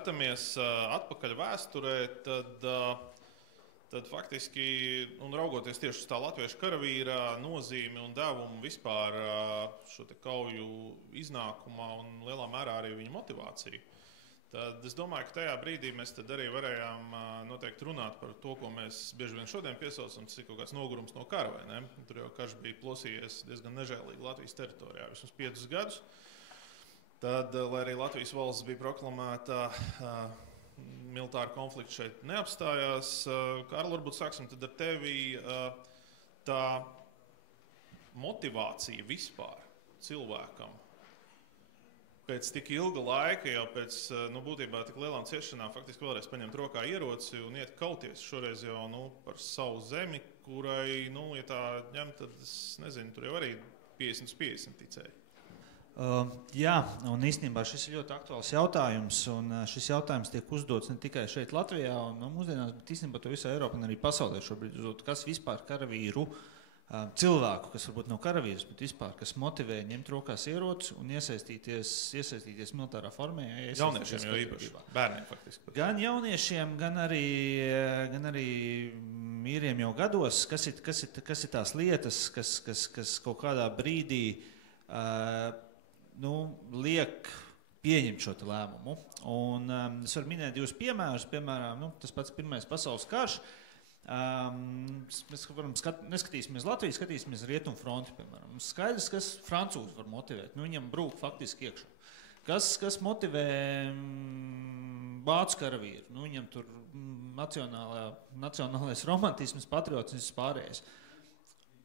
skatāmies atpakaļ vēsturē, tad faktiski, un raugoties tieši uz tā latviešu karavīra nozīmi un devumu vispār šo te kauju iznākumā un lielā mērā arī viņa motivāciju, tad es domāju, ka tajā brīdī mēs tad arī varējām noteikti runāt par to, ko mēs bieži vien šodien piesaucam, tas ir kaut kāds nogurums no kara, vai ne? Tur jau karš bija plosījies diezgan nežēlīgi Latvijas teritorijā vismaz 5 gadus. Tad, lai arī Latvijas valsts bija proklamēta, militāra konflikta šeit neapstājās. Kārli, varbūt sāksim tad ar tevi. Tā motivācija vispār cilvēkam pēc tik ilga laika, jau pēc būtībā tik lielām ciešanām, faktiski vēlreiz paņemt rokā ieroci un iet kauties. Šoreiz jau par savu zemi, kurai, ja tā ņem, tad es nezinu, tur jau arī 50/50 ticēja. Jā, un īstenībā šis ir ļoti aktuāls jautājums, un šis jautājums tiek uzdots ne tikai šeit Latvijā un mūsdienās, bet īstenībā to visā Eiropā un arī pasaulē šobrīd uzdot, kas vispār karavīru cilvēku, kas varbūt nav karavīrs, bet vispār, kas motivē ņemt rokās ieroci un iesaistīties militārā formē. Jauniešiem jau īpaši, bērniem faktiski. Gan jauniešiem, gan arī vīriem jau gados, kas ir tās lietas, kas kaut kādā brīdī liek pieņemt šo lēmumu. Un es varu minēt 2 piemērus. Piemēram, tas pats Pirmais pasaules karš. Mēs varam neskatīsimies Latviju, skatīsimies Rietumu fronti, piemēram. Skaidrs, kas francūzi var motivēt. Viņam brūk faktiski iekšā. Kas motivē vācu karavīru? Viņam tur nacionālais romantisms, patriotisms pārējais.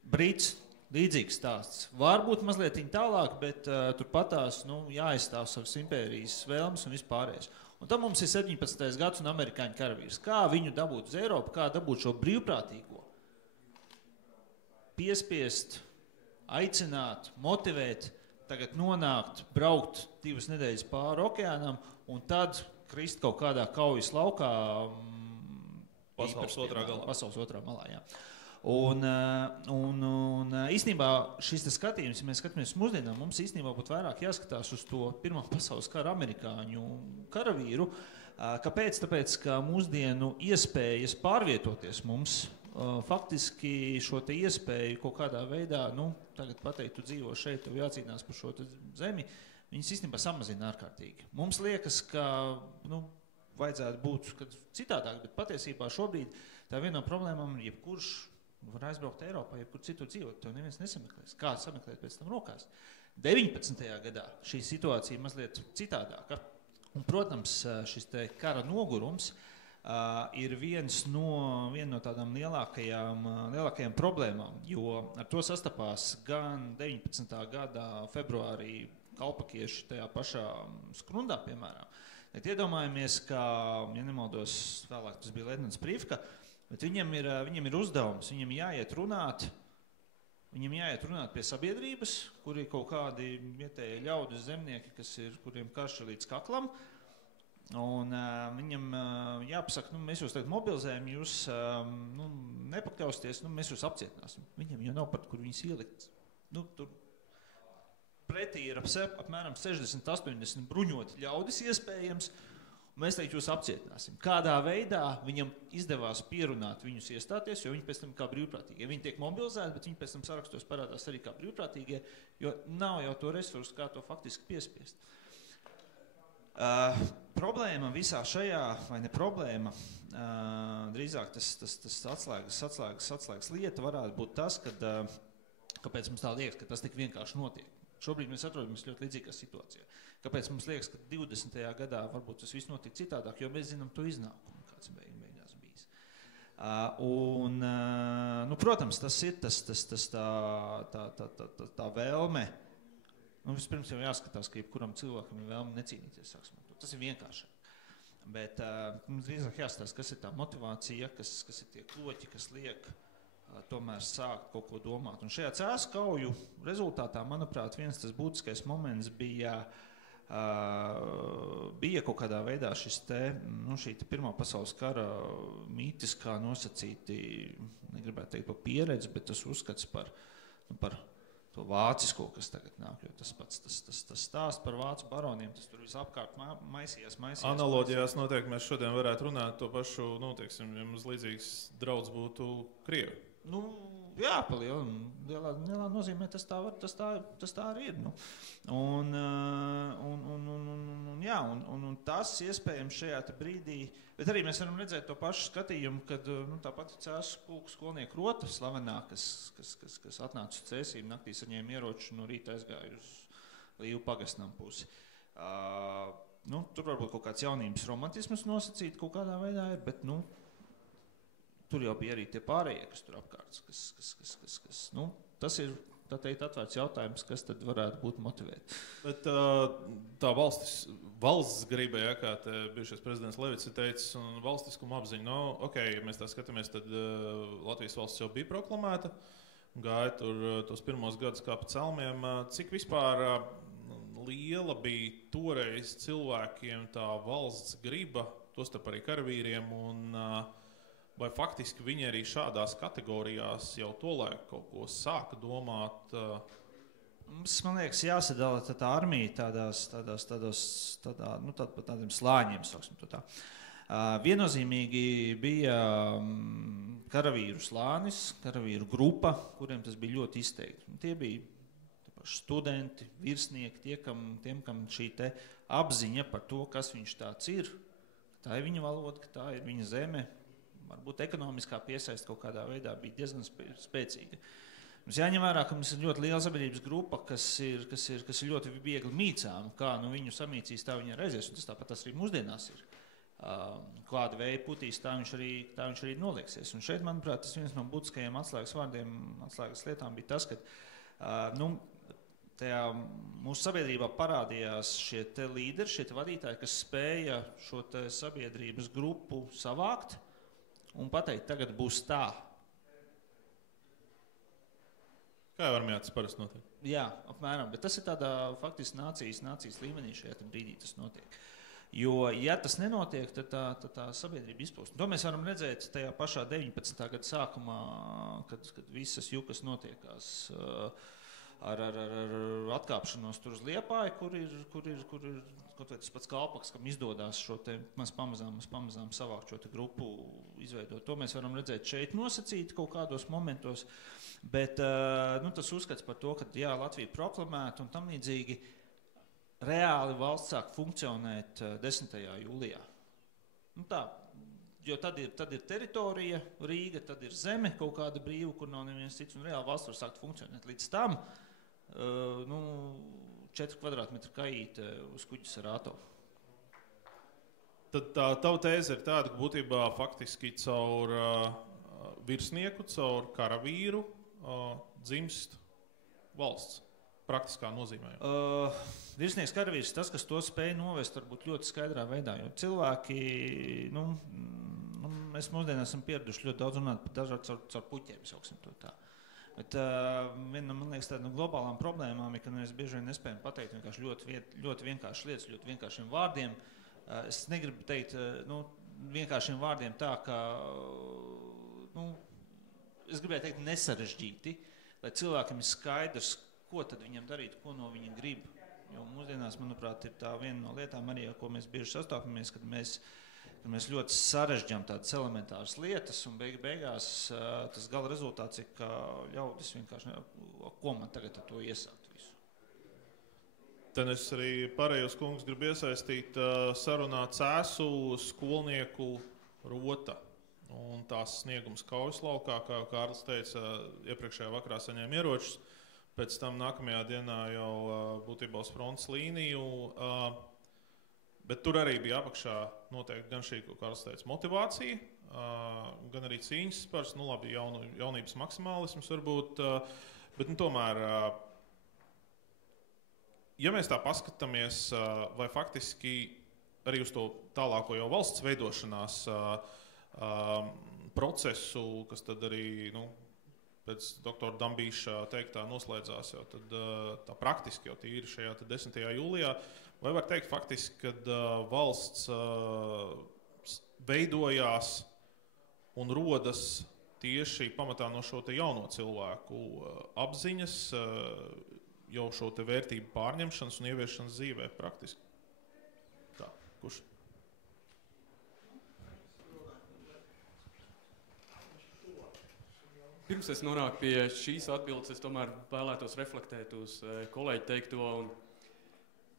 Brits. Līdzīgs stāsts. Varbūt mazliet tālāk, bet turpatās jāaizstāv savas impērijas vēlmes un vispārējais. Un tam mums ir 17. gads un amerikāņu karavīrs. Kā viņu dabūt uz Eiropu, kā dabūt šo brīvprātīgo? Piespiest, aicināt, motivēt, tagad nonākt, braukt 2 nedēļas pāri okeānam un tad krist kaut kādā kaujas laukā Pasaules otrā malā, jā. Un īstenībā šis skatījums, ja mēs skatāmies mūsdienām, mums īstenībā būtu vairāk jāskatās uz to Pirmā pasaules kara amerikāņu karavīru. Kāpēc? Tāpēc, ka mūsdienu iespējas pārvietoties mums faktiski šo te iespēju kaut kādā veidā, tagad pateikt, tu dzīvo šeit, tev jācīnās par šo zemi, viņas īstenībā samazina ārkārtīgi. Mums liekas, ka vajadzētu būt citādāk, bet patiesībā šobrīd tā viena no problēmām ir jebkurš var aizbraukt Eiropā, jebkur citur dzīvot, tev neviens nesameklēs. Kā sameklēt pēc tam rokās? 19. gadā šī situācija mazliet citādāka. Un, protams, šis te kara nogurums ir viena no tādām lielākajām problēmām, jo ar to sastapās gan 19. gada februārī kalpakieši tajā pašā Skrundā, piemēram. Bet iedomājamies, ka, ja nemaldos, vēlāk tas bija leitnants Prīvka, bet viņam ir uzdevums, viņam jāiet runāt pie sabiedrības, kur ir kaut kādi vietēji ļaudis zemnieki, kuriem karš ir līdz kaklam, un viņam jāpasaka, mēs jūs tagad mobilizējam, jūs nepakļausties, mēs jūs apcietināsim. Viņam jau nav par kur viņus ielikt. Tur pretī ir apmēram 60-80 bruņoti ļaudis iespējams, mēs teikt, jūs apcietināsim. Kādā veidā viņam izdevās pierunāt viņus iestāties, jo viņi pēc tam kā brīvprātīgie. Viņi tiek mobilizēti, bet viņi pēc tam sarakstos parādās arī kā brīvprātīgie, jo nav jau to resursu, kā to faktiski piespiest. Problēma visā šajā, vai ne problēma, drīzāk tas atslēgas lieta varētu būt tas, kāpēc mums tā liekas, ka tas tik vienkārši notiek. Šobrīd mēs atrodamies ļoti līdzīgā situācijā. Kāpēc mums liekas, ka 20. gadā varbūt tas viss notika citādāk, jo mēs zinām to iznākumu, kāds beigās bijis. Protams, tas ir tā vēlme. Vispirms jau jāskatās, ka jebkuram cilvēkam ir vēlme necīnīties. Tas ir vienkāršāk. Bet mums drīzāk jāskatās, kas ir tā motivācija, kas ir tie kloķi, kas liek tomēr sākt kaut ko domāt. Un šajā cēsu kauju rezultātā, manuprāt, viens tas būtiskais moments bija kaut kādā veidā šī Pirmā pasaules kara mītiskā nosacīti, negribētu teikt par pieredzi, bet tas uzskats par to vācisko, kas tagad nāk, jo tas pats tas stāsts par vācu baroniem, tas tur visapkārt maisījās. Analoģijās noteikti mēs šodien varētu runāt to pašu, teiksim, ja mums līdzīgs draudz būtu Krievi. Jā, lielā nozīmē tas tā arī ir. Un tas iespējams šajā brīdī, bet arī mēs varam redzēt to pašu skatījumu, kad tāpat Cēsu pulka skolnieku rota slavenā, kas atnāca uz Cēsīm, naktī saņēma ieroču, no rīta aizgāja uz Līvu pagastnam pusi. Tur varbūt kaut kāds jaunības romantisms nosacīt kaut kādā veidā ir, bet tur jau bija arī tie pārējie, kas tur apkārt, kas tas ir, tā teikt, atvērts jautājums, kas tad varētu būt motivēt. Bet tā valsts griba, kā bijušais prezidents Levits ir teicis, un valstiskuma apziņa, ja mēs tā skatāmies, tad Latvijas valsts jau bija proklamēta, gāja tur tos pirmos gadus kā pa celmiem. Cik vispār liela bija toreiz cilvēkiem tā valsts griba, tostarp arī karavīriem, un vai faktiski viņi arī šādās kategorijās jau tolaik kaut ko sāka domāt? Man liekas, jāsadala tā armija tādiem slāņiem, sauksim to tā. Viennozīmīgi bija karavīru slānis, karavīru grupa, kuriem tas bija ļoti izteikti. Tie bija studenti, virsnieki, tiem, kam šī te apziņa par to, kas viņš tāds ir, tā ir viņa valoda, ka tā ir viņa zeme, varbūt ekonomiskā piesaista kaut kādā veidā bija diezgan spēcīga. Mums jāņem vērā, ka mums ir ļoti liela sabiedrības grupa, kas ir ļoti viegli mīcām, kā viņu samīcīs, tā viņa aizies, un tas tāpat arī mūsdienās ir. Kāda vēja putīs, tā viņš arī nolieksies. Un šeit, manuprāt, tas viens no būtiskajiem atslēgas lietām bija tas, ka mūsu sabiedrībā parādījās šie te līderi, šie te vadītāji, kas spēja šo te sabiedrības grupu savākt un pateikt, tagad būs tā. Kā jau armijā tas parasti notiek? Jā, apmēram, bet tas ir tādā faktiski nācijas līmenī šajā brīdī tas notiek. Jo, ja tas nenotiek, tad tā sabiedrība izplūst. To mēs varam redzēt tajā pašā 19. gada sākumā, kad visas jukas notiekās ar atkāpšanos tur uz Liepāju, kur ir kaut vai tas pats Kalpaks, kam izdodās šo te pamazām savākt šo te grupu izveidot. To mēs varam redzēt šeit nosacīt kaut kādos momentos, bet tas uzskats par to, ka Latvija proklamēta un tam līdzīgi reāli valsts sāk funkcionēt 10. jūlijā. Jo tad ir teritorija, Rīga, tad ir zeme kaut kāda brīva, kur nav neviens cits, un reāli valsts var sākt funkcionēt. Līdz tam 4 kvadrātmetru kaīte uz kuģis ar atomu. Tad tava tēze ir tāda, ka būtībā faktiski caur virsnieku, caur karavīru dzimst valsts praktiskā nozīmē. Virsnieks karavīrs tas, kas to spēja novest varbūt ļoti skaidrā veidā, jo cilvēki, mēs mūsdienās esam pieraduši ļoti daudz runāt par dažādu caur puķiem, sauksim to tā. Bet viena, man liekas, tāda no globālām problēmām ir, ka mēs bieži vien nespējam pateikt vienkārši ļoti vienkārši lietas, ļoti vienkāršiem vārdiem. Es negribu teikt vienkāršiem vārdiem tā, ka es gribēju teikt nesarežģīti, lai cilvēkam ir skaidrs, ko tad viņam darīt, ko no viņa grib. Jo mūsdienās, manuprāt, ir tā viena no lietām arī, ar ko mēs bieži sastāpamies, kad mēs ļoti sarežģām tādas elementāras lietas, un beigās tas gala rezultāts ir, ka ļaudis vienkārši, ko man tagad ar to iesākt visu. Tad es arī pārējos kungus gribu iesaistīt sarunā Cēsu skolnieku rota un tās sniegums kaujas laukā, kā Kārlis teica, iepriekšējā vakarā saņēma ieročus, pēc tam nākamajā dienā jau būtībā uz frontes līniju. Bet tur arī bija apakšā noteikti gan šī, ko Kārlis teica, motivācija, gan arī cīņas spars, labi, jaunības maksimālisms varbūt, bet tomēr, ja mēs tā paskatāmies, vai faktiski arī uz to tālāko jau valsts veidošanās procesu, kas tad arī, pēc doktora Dambīša teiktā noslēdzās jau tad tā praktiski jau tīri šajā 10. jūlijā, vai var teikt faktiski, kad valsts veidojās un rodas tieši pamatā no šo te jauno cilvēku apziņas, jau šo te vērtību pārņemšanas un ieviešanas dzīvē praktiski. Tā, kurš? Pirms es nonāku pie šīs atbildes, es tomēr vēlētos reflektēt uz kolēģi teikto. Un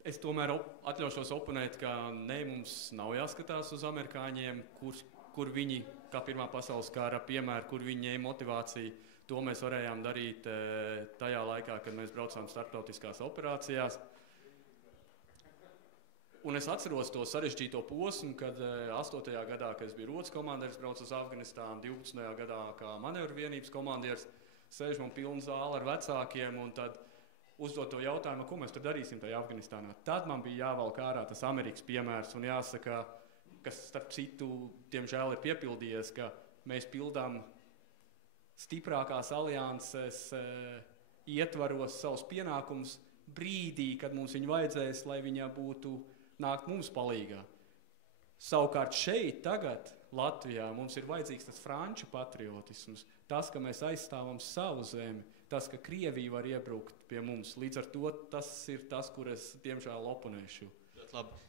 es tomēr atļaušos oponēt, ka ne, mums nav jāskatās uz amerikāņiem, kur viņi, kā Pirmā pasaules kara piemēra, kur viņi ņēma motivāciju. To mēs varējām darīt tajā laikā, kad mēs braucām starptautiskās operācijās. Un es atceros to sarežģīto posmu, kad 8. gadā, kad es biju rotas komandieris, braucu uz Afganistānu, 12. gadā kā manevru vienības komandieris, sēž man pilna zāle ar vecākiem un tad uzdot to jautājumu, ko mēs tur darīsim tajā Afganistānā. Tad man bija jāvalk ārā tas Amerikas piemērs un jāsaka, kas starp citu, diemžēl ir piepildījies, ka mēs pildām stiprākās alianses ietvaros savus pienākumus brīdī, kad mums viņu vajadzēs, lai viņa būtu nākt mums palīgā. Savukārt šeit tagad, Latvijā, mums ir vajadzīgs tas franču patriotisms, tas, ka mēs aizstāvam savu zemi, tas, ka Krievija var iebrukt pie mums. Līdz ar to tas ir tas, kur es diemžēl oponēšu. Labi.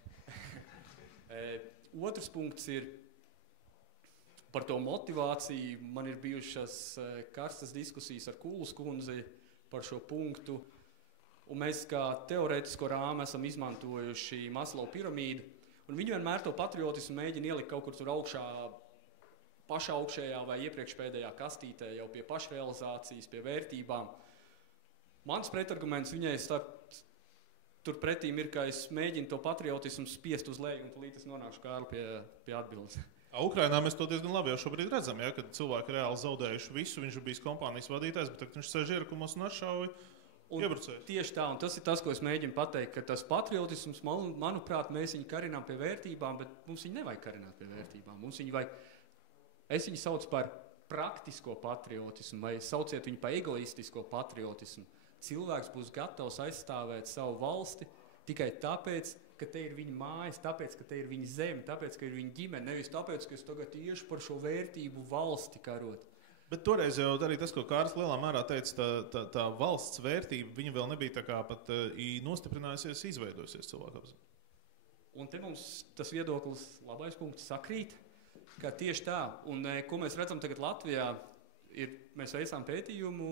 Otrs punkts ir par to motivāciju. Man ir bijušas karstas diskusijas ar Kūlas kundzi par šo punktu. Un mēs kā teorētisko rāmu esam izmantojuši Maslow piramīdu, un viņi vienmēr to patriotismu mēģina ielikt kaut kur tur augšā, pašā augšējā vai iepriekšpēdējā kastītē, jau pie pašrealizācijas, pie vērtībām. Mans pretarguments viņai tur pretīm ir, ka es mēģinu to patriotismu spiest uz leju, un tulīt es nonākšu Kārli pie atbildes. Ukrainā mēs to diezgan labi jau šobrīd redzam, ja, kad cilvēki reāli zaudējuši visu, viņš ir bijis kompānijas vadītājs, bet viņš sēž ierakumos un atšauja. Tieši tā, un tas ir tas, ko es mēģinu pateikt, ka tas patriotisms, manuprāt, mēs viņu karinām pie vērtībām, bet mums viņu nevajag karināt pie vērtībām. Mums viņu vajag, es viņu saucu par praktisko patriotismu, vai sauciet viņu par egoistisko patriotismu. Cilvēks būs gatavs aizstāvēt savu valsti tikai tāpēc, ka te ir viņa mājas, tāpēc, ka te ir viņa zeme, tāpēc, ka ir viņa ģimene, nevis tāpēc, ka es tagad iešu par šo vērtību valsti karot. Bet toreiz jau arī tas, ko Kārlis lielā mērā teica, tā valsts vērtība, viņa vēl nebija tā kā pat nostiprinājusies, izveidojusies cilvēku apziņā. Un te mums tas viedoklis labais punkts sakrīt, ka tieši tā, un ko mēs redzam tagad Latvijā, mēs veicām pētījumu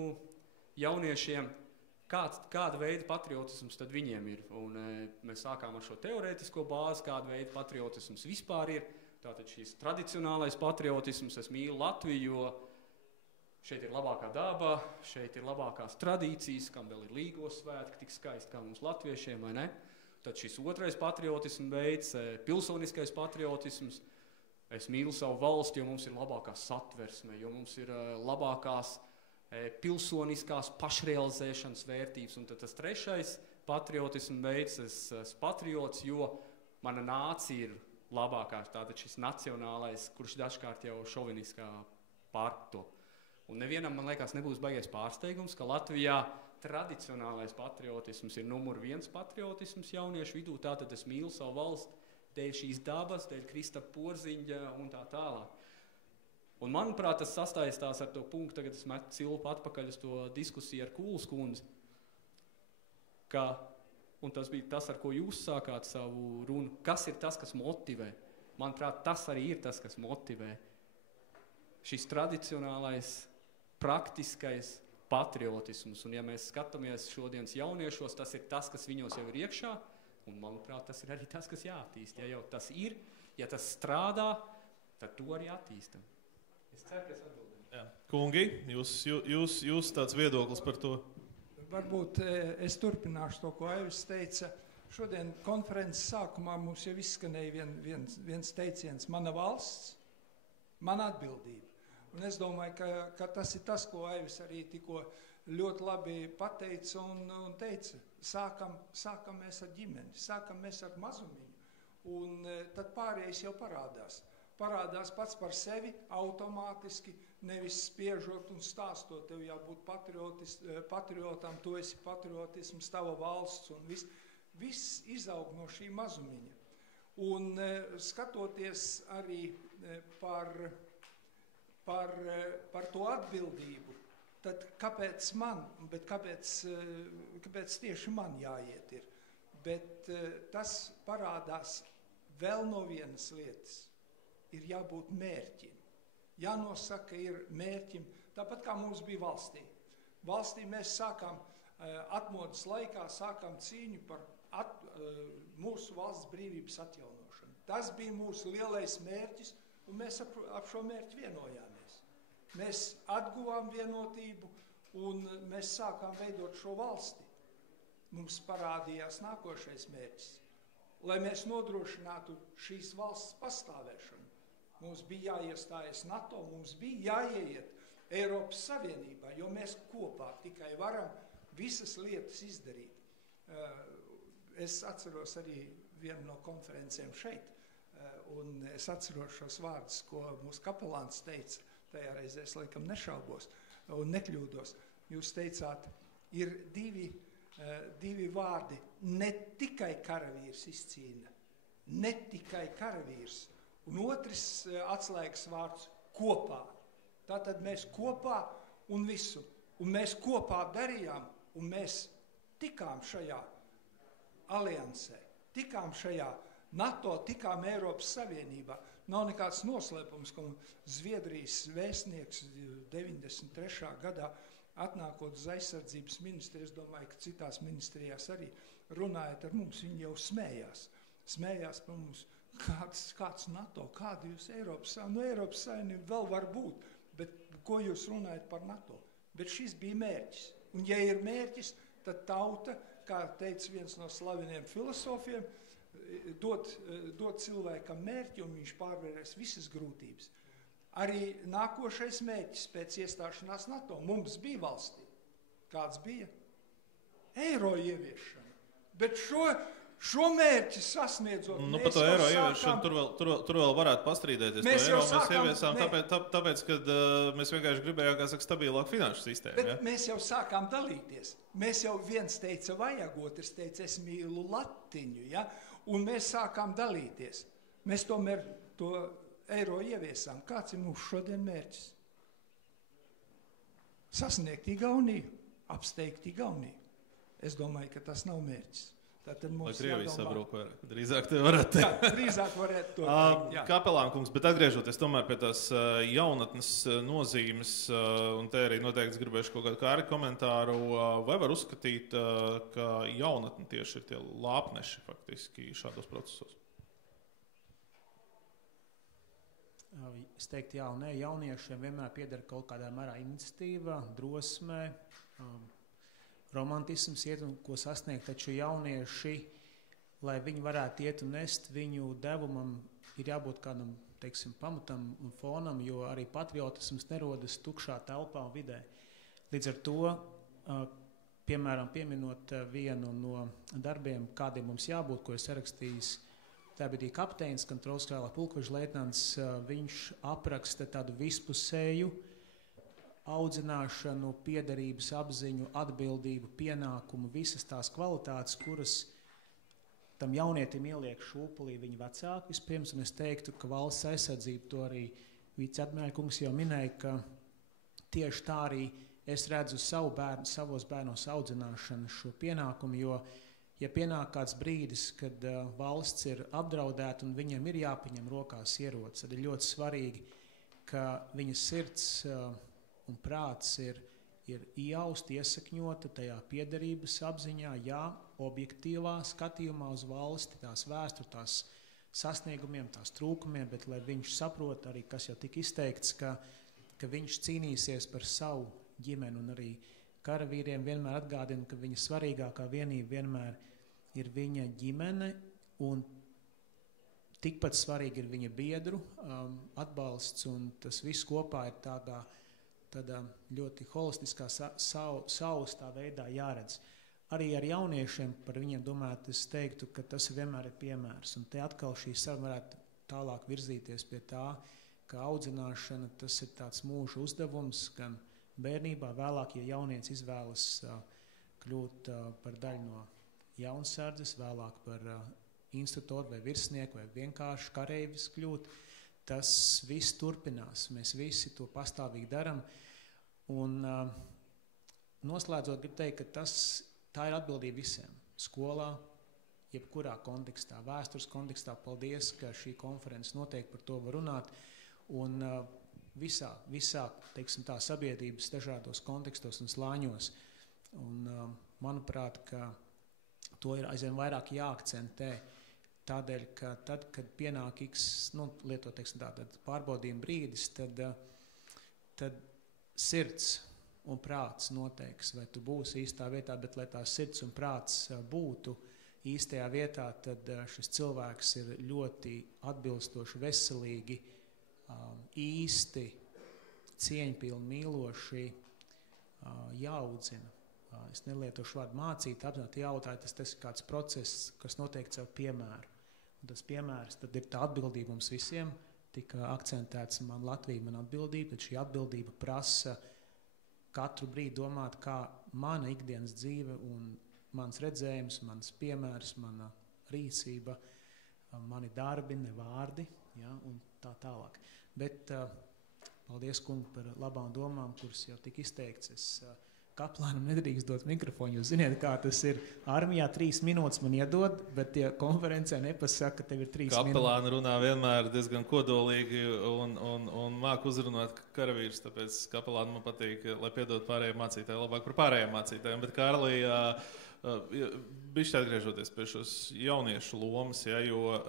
jauniešiem, kāda veida patriotisms tad viņiem ir. Un mēs sākām ar šo teorētisko bāzi, kāda veida patriotisms vispār ir. Tātad šīs tradicionālais patriotisms, es mīlu Latviju, jo šeit ir labākā daba, šeit ir labākās tradīcijas, kam vēl ir līgos svētki, tik skaisti kā mums latviešiem, vai ne? Tad šis otrais patriotisms veids, pilsoniskais patriotisms. Es mīlu savu valsti, jo mums ir labākā satversme, jo mums ir labākās pilsoniskās pašrealizēšanas vērtības. Un tad tas trešais patriotisms veids, es esmu patriots, jo mana nācija ir labākā, tātad šis nacionālais, kurš dažkārt jau šoviniskā pārtop. Un nevienam, man liekas, nebūs baigais pārsteigums, ka Latvijā tradicionālais patriotisms ir numur 1 patriotisms jauniešu vidū, tātad es mīlu savu valsti, dēļ šīs dabas, dēļ Kristapa Porziņa un tā tālāk. Un manuprāt, tas sastaistās ar to punktu, tagad es metu cilpu atpakaļ uz to diskusiju ar Kūlas kundzi, un tas bija tas, ar ko jūs sākāt savu runu, kas ir tas, kas motivē. Manuprāt, tas arī ir tas, kas motivē. Šis tradicionālais praktiskais patriotisms. Un ja mēs skatāmies šodienas jauniešos, tas ir tas, kas viņos jau ir iekšā, un manuprāt, tas ir arī tas, kas jāattīst. Ja jau tas ir, ja tas strādā, tad to arī attīstam. Es ceru, ka es atbildēju. Kungi, jūs tāds viedoklis par to? Varbūt es turpināšu to, ko Aivis teica. Šodien konferences sākumā mums jau izskanēja viens teiciens: mana valsts, mana atbildība. Un es domāju, ka tas ir tas, ko Aivis arī tikko ļoti labi pateica un teica. Sākam mēs ar ģimeni, sākam mēs ar mazumiņu, un tad pārējais jau parādās. Parādās pats par sevi automātiski, nevis spiežot un stāstot. Tev jābūt patriotam, tu esi patriotisms, tava valsts un viss izaug no šī mazumiņa. Un skatoties arī par par to atbildību, tad kāpēc man, bet kāpēc tieši man jāiet ir? Bet tas parādās vēl no vienas lietas. Ir jābūt mērķim. Jānosaka ir mērķim, tāpat kā mums bija valstī. Valstī mēs sākām atmodas laikā, sākām cīņu par mūsu valsts brīvības atjaunošanu. Tas bija mūsu lielais mērķis, un mēs ap šo mērķi vienojāmies. Mēs atguvām vienotību, un mēs sākām veidot šo valsti. Mums parādījās nākošais mērķis. Lai mēs nodrošinātu šīs valsts pastāvēšanu, mums bija jāiestājas NATO, mums bija jāieiet Eiropas Savienībā, jo mēs kopā tikai varam visas lietas izdarīt. Es atceros arī vienu no konferencēm šeit, un es atceros šos vārdus, ko mūsu kapelāns teica, tajā reizē es laikam nešaubos un nekļūdos. Jūs teicāt, ir divi vārdi, ne tikai karavīrs izcīna, ne tikai karavīrs, un otrs atslēgas vārds kopā. Tātad mēs kopā un visu, un mēs kopā darījām, un mēs tikām šajā aliansē, tikām šajā NATO, tikām Eiropas Savienībā. Nav nekāds noslēpums, ka Zviedrijas vēstnieks 93. gadā atnākot uz aizsardzības ministriju, es domāju, ka citās ministrijās arī runājot ar mums, viņi jau smējās. Smējās par mums, kāds NATO, kāda jūs Eiropas Savienība? Nu, Eiropas Savienība vēl var būt, bet ko jūs runājat par NATO? Bet šis bija mērķis. Un ja ir mērķis, tad tauta, kā teica viens no slaveniem filosofiem, dod cilvēkam mērķi, un viņš pārvarēs visas grūtības. Arī nākošais mērķis pēc iestāšanās NATO mums bija valstī. Kāds bija? Eiro ieviešana. Bet šo mērķi sasniedzot, par to eiro ieviešanu tur vēl varētu pastrīdēties. Mēs ieviesām tāpēc, kad mēs vienkārši gribējām, kā saka, stabilāku finanšu sistēmu. Bet mēs jau sākām dalīties. Mēs jau viens teica vajag, otrs teica es mīlu latiņu, ja? Un mēs sākām dalīties. Mēs tomēr to eiro ieviesām. Kāds ir mūsu šodien mērķis? Sasniegt Igauniju, apsteigt Igauniju. Es domāju, ka tas nav mērķis. Lai Krievijas sabrūk vairāk. Drīzāk te varētu teikt. Jā, drīzāk varētu to teikt, jā. Kapelāna kungs, bet atgriežoties tomēr pie tās jaunatnes nozīmes, un te arī noteikti gribēšu kaut kādu kāri komentāru, vai var uzskatīt, ka jaunatne tieši ir tie lāpneši faktiski šādos procesos? Es teiktu jā un nē, jauniešiem vienmēr pieder kaut kādā mērā iniciatīva, drosme, romantisms iet un ko sasniegt, taču jaunieši, lai viņi varētu iet un nest, viņu devumam ir jābūt kādam, teiksim, pamatam un fonam, jo arī patriotisms nerodas tukšā telpā un vidē. Līdz ar to, piemēram, pieminot vienu no darbiem, kādiem mums jābūt, ko es sarakstījis, tā bija kapteinis, Kontrolskrālā pulkveža leitnants, viņš apraksta tādu vispusēju audzināšanu, piederības apziņu, atbildību, pienākumu, visas tās kvalitātes, kuras tam jaunietim ieliek šūpulī viņa vecāki vispirms, un es teiktu, ka valsts aizsardzība to arī viceadmirāļkungs jau minēja, ka tieši tā arī es redzu savos bērnos audzināšanu šo pienākumu, jo, ja pienāk kāds brīdis, kad valsts ir apdraudēta un viņiem ir jāpaņem rokās ierocis, tad ir ļoti svarīgi, ka viņas sirds un prāts ir iejausti, iesakņota tajā piederības apziņā, jā, objektīvā skatījumā uz valsti, tās vēsturi, tās sasniegumiem, tās trūkumiem, bet lai viņš saprot arī, kas jau tika izteikts, ka viņš cīnīsies par savu ģimeni, un arī karavīriem vienmēr atgādina, ka viņa svarīgākā vienība vienmēr ir viņa ģimene, un tikpat svarīgi ir viņa biedru atbalsts, un tas viss kopā ir tādā ļoti holistiskā saustā veidā jāredz. Arī ar jauniešiem par viņiem domāt, es teiktu, ka tas vienmēr ir piemērs. Un te atkal šī saruna varētu tālāk virzīties pie tā, ka audzināšana tas ir tāds mūža uzdevums, gan bērnībā, vēlāk, ja jaunieci izvēlas kļūt par daļu no jaunsardzes, vēlāk par instruktoru vai virsnieku vai vienkārši kareivis kļūt, tas viss turpinās. Mēs visi to pastāvīgi darām. Un noslēdzot, gribu teikt, ka tā ir atbildība visiem. Skolā, jebkurā kontekstā, vēstures kontekstā. Paldies, ka šī konferences noteikti par to var runāt. Un visā teiksim tā, sabiedrības dažādos kontekstos un slāņos. Un manuprāt, ka to ir aizvien vairāk jāakcentē. Tādēļ, ka tad, kad pienāk lietot, teiksim tā, pārbaudījuma brīdis, tad sirds un prāts noteiks, vai tu būsi īstā vietā, bet lai tā sirds un prāts būtu īstajā vietā, tad šis cilvēks ir ļoti atbilstoši, veselīgi, īsti, cieņpilni, mīloši jāaudzina. Es nelietošu vārdu mācīt, apzināt, jautāt, tas ir kāds process, kas notiek caur piemēru. Un tas piemērs, tad ir tā atbildība mums visiem, tika akcentēts man Latvija, man atbildība, tad šī atbildība prasa katru brīdi domāt, kā mana ikdienas dzīve un mans redzējums, mans piemērs, mana rīcība, mani darbi, ne vārdi, ja, un tā tālāk. Bet paldies, kungi, par labām domām, kuras jau tika izteikts. Kaplānam nedrīkst dot mikrofonu, jūs ziniet, kā tas ir. Armijā 3 minūtes man iedod, bet tie konferencē nepasaka, ka tev ir 3 minūtes. Kapelāni runā vienmēr diezgan kodolīgi un māk uzrunāt karavīrus, tāpēc kapelāni man patīk, lai piedod pārējiem mācītājiem, labāk par pārējiem mācītājiem. Bet Kārlī, bišķi atgriežoties pie šos jauniešu lomas, ja, jo...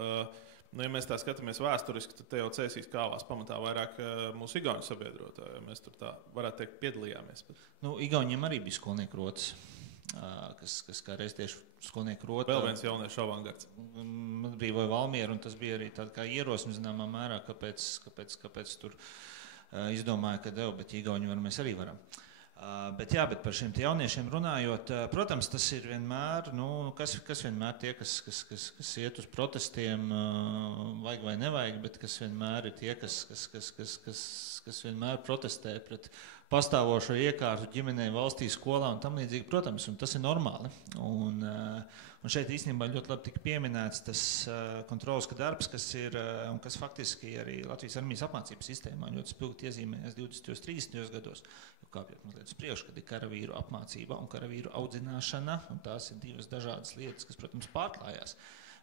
ja mēs tā skatāmies vēsturiski, tad te jau Cēsīs kāvās pamatā vairāk mūsu igauņu sabiedrotāji. Mēs tur tā varētu teikt piedalījāmies. Bet... Igauņiem arī bija skolnieku rotas, kas kā reiz tieši skolnieku rota. Vēl viens jauniešu avangards. Brīvoja Valmieru, un tas bija arī tāda kā ierosme, zināmā mērā, kāpēc tur izdomāja, ka bet igauņu mēs arī varam. Bet par šiem jauniešiem runājot, protams, tas ir vienmēr, kas vienmēr tie, kas iet uz protestiem, vajag vai nevajag, bet kas vienmēr ir tie, kas vienmēr protestē pret pastāvošo iekārtu ģimenei, valstī, skolā un tam līdzīgi, protams, un tas ir normāli. Un šeit īstenībā ļoti labi tika pieminēts tas kontrolas darbs, kas ir, un kas faktiski arī Latvijas armijas apmācības sistēmā ļoti spilgti iezīmējas 20. un 30. gados, jo kāpjot mazliet uz priekšu, kad ir karavīru apmācība un karavīru audzināšana, un tās ir divas dažādas lietas, kas, protams, pārklājās.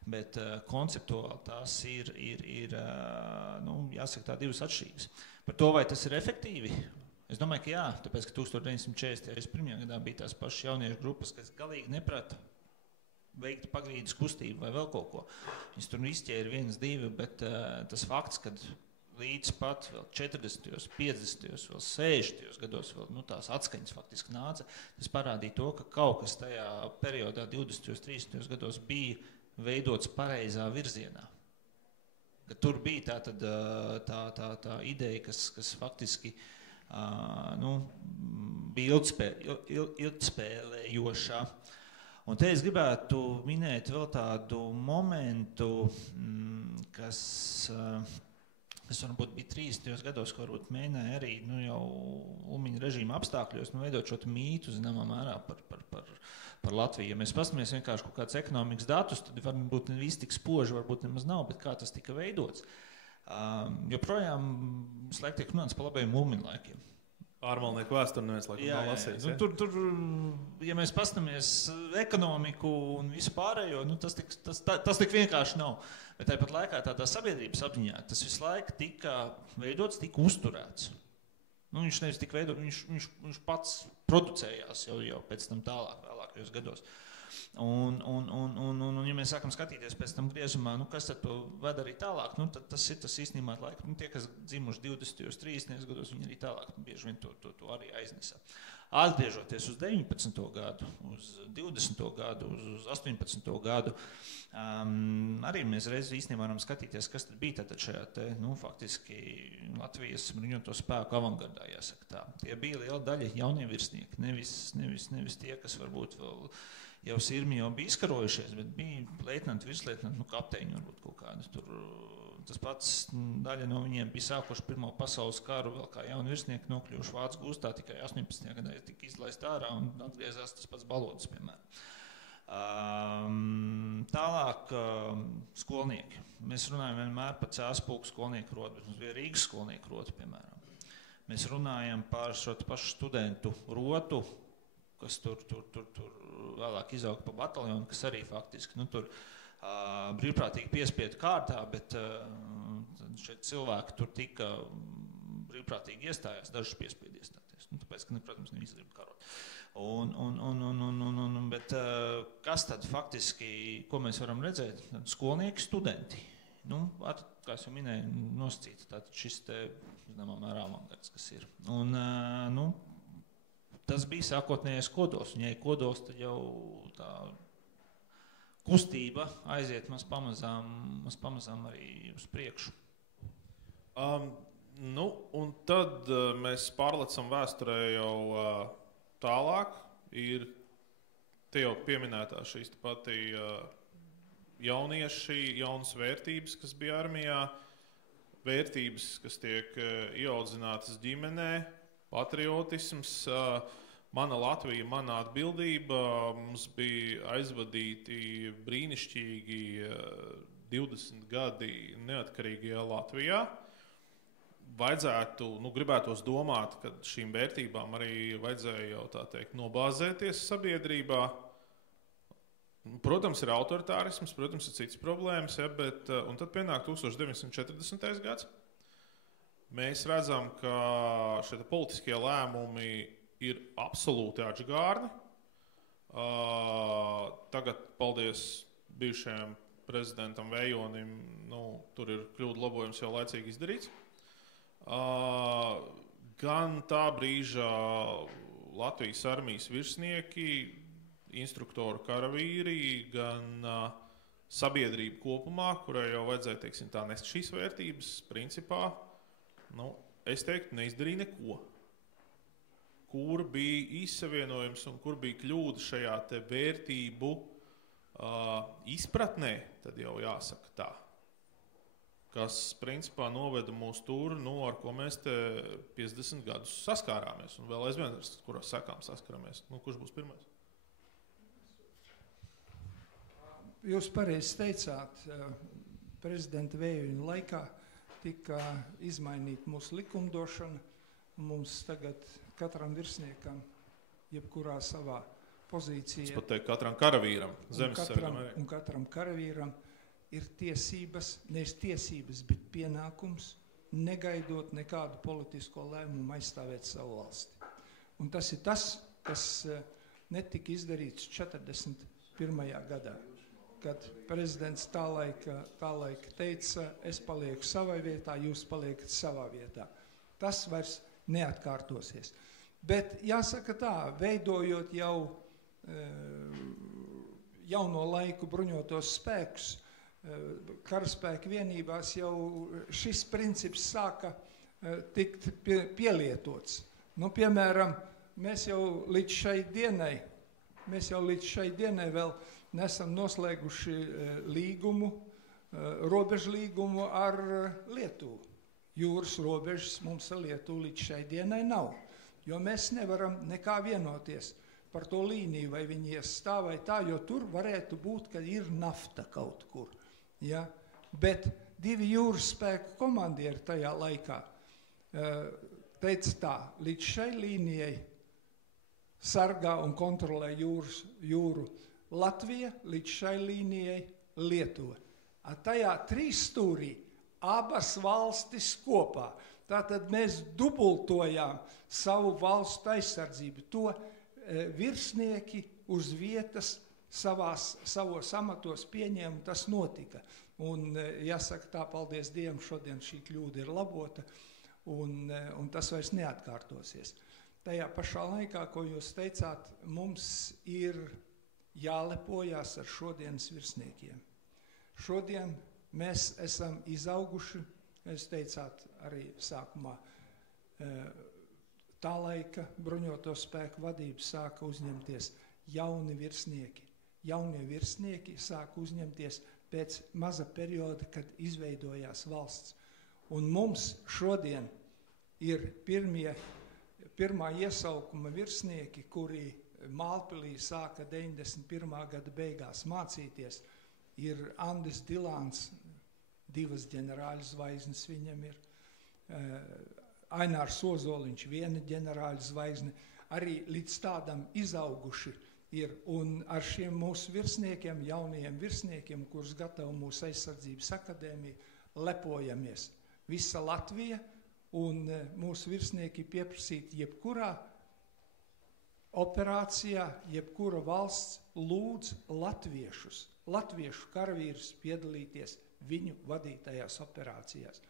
Bet konceptuāli tās ir jāsaka tā divas atšķirības. Par to, vai tas ir efektīvi? Es domāju, ka jā, tāpēc, ka 1941. gadā bija tās pašas jauniešu grupas, kas galīgi neprata veikt pagrīdes kustību vai vēl kaut ko. Viņas tur izķēra 1, 2, bet tas fakts, kad līdz pat vēl 40., 50., vēl 60. gados vēl, tās atskaņas faktiski nāca, tas parādīja to, ka kaut kas tajā periodā 20., 30. gados bija veidots pareizā virzienā. Ka tur bija tā ideja, kas faktiski bija ilgtspēlējošā. Un te es gribētu minēt vēl tādu momentu, kas varbūt bija 30. gados, ko varbūt mēģināja arī jau Ulmiņa režīma apstākļos veidot šo mītu, zināmā mērā, par Latviju. Ja mēs paskatāmies vienkārši kaut kāds ekonomikas datus, tad varbūt ne viss tik spoži, varbūt nemaz nav, bet kā tas tika veidots. Joprojām slēgt tiek runāts par labajiem Ulmiņa laikiem. Ārmalnieku vēsturi neviens laikam nav lasījis. Tur, ja mēs paskatāmies ekonomiku un visu pārējo, tas tik vienkārši nav. Bet tāpat laikā tādā sabiedrības apziņā tas visu laiku tika veidots, tika uzturēts. Viņš nevis tika veidots, viņš pats producējās jau pēc tam vēlākajos gados. Un ja mēs sākam skatīties pēc tam griezumā, kas tad to ved arī tālāk, tad tas ir tas īstenībā laika. Tie, kas dzimuši 20. 30. gados, viņi arī tālāk bieži vien to arī aiznesa. Atgriežoties uz 19. gadu, uz 20. gadu, uz 18. gadu, arī mēs reiz īstenībā varam skatīties, kas tad bija tātad šajā faktiski Latvijas bruņoto spēku avangardā, jāsaka tā. Tie bija liela daļa jaunie virsnieki, nevis tie, kas varbūt vēl jau sirmi jau bija izkarojušies, bet bija leitnanti, virsleitnanti, kapteiņi varbūt kaut kādi tur. Tas pats daļa no viņiem bija sākuši Pirmo pasaules karu, vēl kā jauni virsnieki nokļuvuši Vācu gūstā, tikai 18. gadā tika izlaist ārā un atgriezās tas pats Balodas, piemēram. Tālāk skolnieki. Mēs runājam vienmēr par Cēspulku skolnieku rotu, bet mums bija Rīgas skolnieku rotu, piemēram. Mēs runājam par šo pašu studentu rotu, kas tur vēlāk izauga pa bataljonu, kas arī faktiski, tur brīvprātīgi piespiedu kārtā, bet šeit cilvēki tur tika brīvprātīgi iestājās, dažus piespiedu iestāties. Tāpēc, ka, protams, neizgrib karot. Bet kas tad faktiski, ko mēs varam redzēt? Skolnieki, studenti. Kā es jau minēju, nosacīts tātad šis te, zināmā mērā, avangards, kas ir. Tas bija sākotnējais kodols. Un, ja ir kodols, tad jau tā kustība aiziet maz pamazām arī uz priekšu. Un tad mēs pārlecam vēsturē jau tālāk. Ir te jau pieminētā šīs pati jaunieši, jaunas vērtības, kas bija armijā, vērtības, kas tiek ieaudzinātas ģimenē, patriotisms, mana Latvija, mana atbildība. Mums bija aizvadīti brīnišķīgi 20 gadi neatkarīgajā Latvijā. Gribētos domāt, ka šīm vērtībām arī vajadzēja jau tā teikt nobāzēties sabiedrībā. Protams, ir autoritārisms, protams, ir citas problēmas, ja, bet un tad pienāk 1940. gads. Mēs redzam, ka šie politiskie lēmumi ir absolūti atžgārni. Tagad, paldies bijušajam prezidentam Vējonim, tur ir kļūdu labojums jau laicīgi izdarīts. Gan tā brīža Latvijas armijas virsnieki, instruktoru karavīri, gan sabiedrība kopumā, kurai jau vajadzēja, teiksim, tā nest šīs vērtības, principā, es teiktu, neizdarīja neko. Kur bija izsavienojums un kur bija kļūda šajā te vērtību izpratnē, tad jau jāsaka tā. Kas, principā, noveda mūs tur, ar ko mēs te 50 gadus saskārāmies. Un vēl aizvien, ar kurās sekām saskaramies. Kurš būs pirmais? Jūs pareizi teicāt, prezidenta Vējona laikā tika izmainīta mūsu likumdošana. Mums tagad katram virsniekam, jebkurā savā pozīcijā. Es pat teiktu, katram karavīram, zemesargam arī. Un katram karavīram ir tiesības, nevis tiesības, bet pienākums, negaidot nekādu politisko lēmumu aizstāvēt savu valsti. Un tas ir tas, kas netika izdarīts 41. gadā, kad prezidents tā laika teica, es palieku savai vietā, jūs paliekat savā vietā. Tas vairs neatkārtosies. Bet jāsaka tā, veidojot jau jauno laiku bruņotos spēkus, karaspēku vienībās jau šis princips sāka tikt pielietots. Piemēram, mēs jau līdz šai dienai vēl nesam noslēguši līgumu, robežlīgumu ar Lietuvu. Jūras robežas mums ar Lietuvu līdz šai dienai nav, jo mēs nevaram nekā vienoties par to līniju, vai viņi iestāv vai tā, jo tur varētu būt, ka ir nafta kaut kur. Ja? Bet divi jūras spēku komandieri tajā laikā teica tā, līdz šai līnijai sargā un kontrolē jūru Latvija, līdz šai līnijai Lietuva. Tajā trīsstūrī abas valstis kopā. Tātad mēs dubultojām savu valstu aizsardzību. To virsnieki uz vietas savos amatos pieņēma, tas notika. Un jāsaka tā, paldies Dievam, šodien šī kļūda ir labota, un tas vairs neatkārtosies. Tajā pašā laikā, ko jūs teicāt, mums ir jālepojās ar šodienas virsniekiem. Šodien mēs esam izauguši, jūs teicāt arī sākumā, tā laika bruņoto spēku vadību sāka uzņemties jauni virsnieki. Jaunie virsnieki sāka uzņemties pēc maza perioda, kad izveidojās valsts. Un mums šodien ir pirmā iesaukuma virsnieki, kuri Mālpilī sāka 91. gada beigās mācīties, ir Andis Dilāns, 2 ģenerāļu zvaigznes viņam ir, Ainārs Ozoliņš, 1 ģenerāļu zvaigzne, arī līdz tādam izauguši ir. Un ar šiem mūsu virsniekiem, jaunajiem virsniekiem, kurus gatavo mūsu aizsardzības akadēmija, lepojamies. Visa Latvija un mūsu virsnieki pieprasīti jebkurā operācijā, jebkura valsts lūdz latviešu karavīrus piedalīties viņu vadītajās operācijās.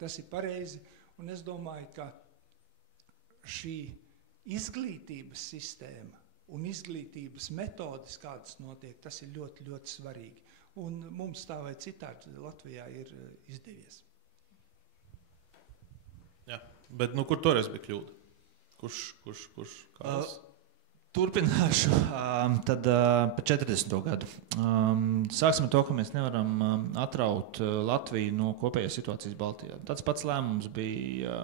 Tas ir pareizi, un es domāju, ka šī izglītības sistēma un izglītības metodas, kādas notiek, tas ir ļoti, ļoti svarīgi. Un mums tā vai citādi Latvijā ir izdevies. Jā, bet kur toreiz bija kļūda? Kurš kāds? Turpināšu tad par 40. gadu. Sāksim ar to, ka mēs nevaram atraut Latviju no kopējās situācijas Baltijā. Tāds pats lēmums bija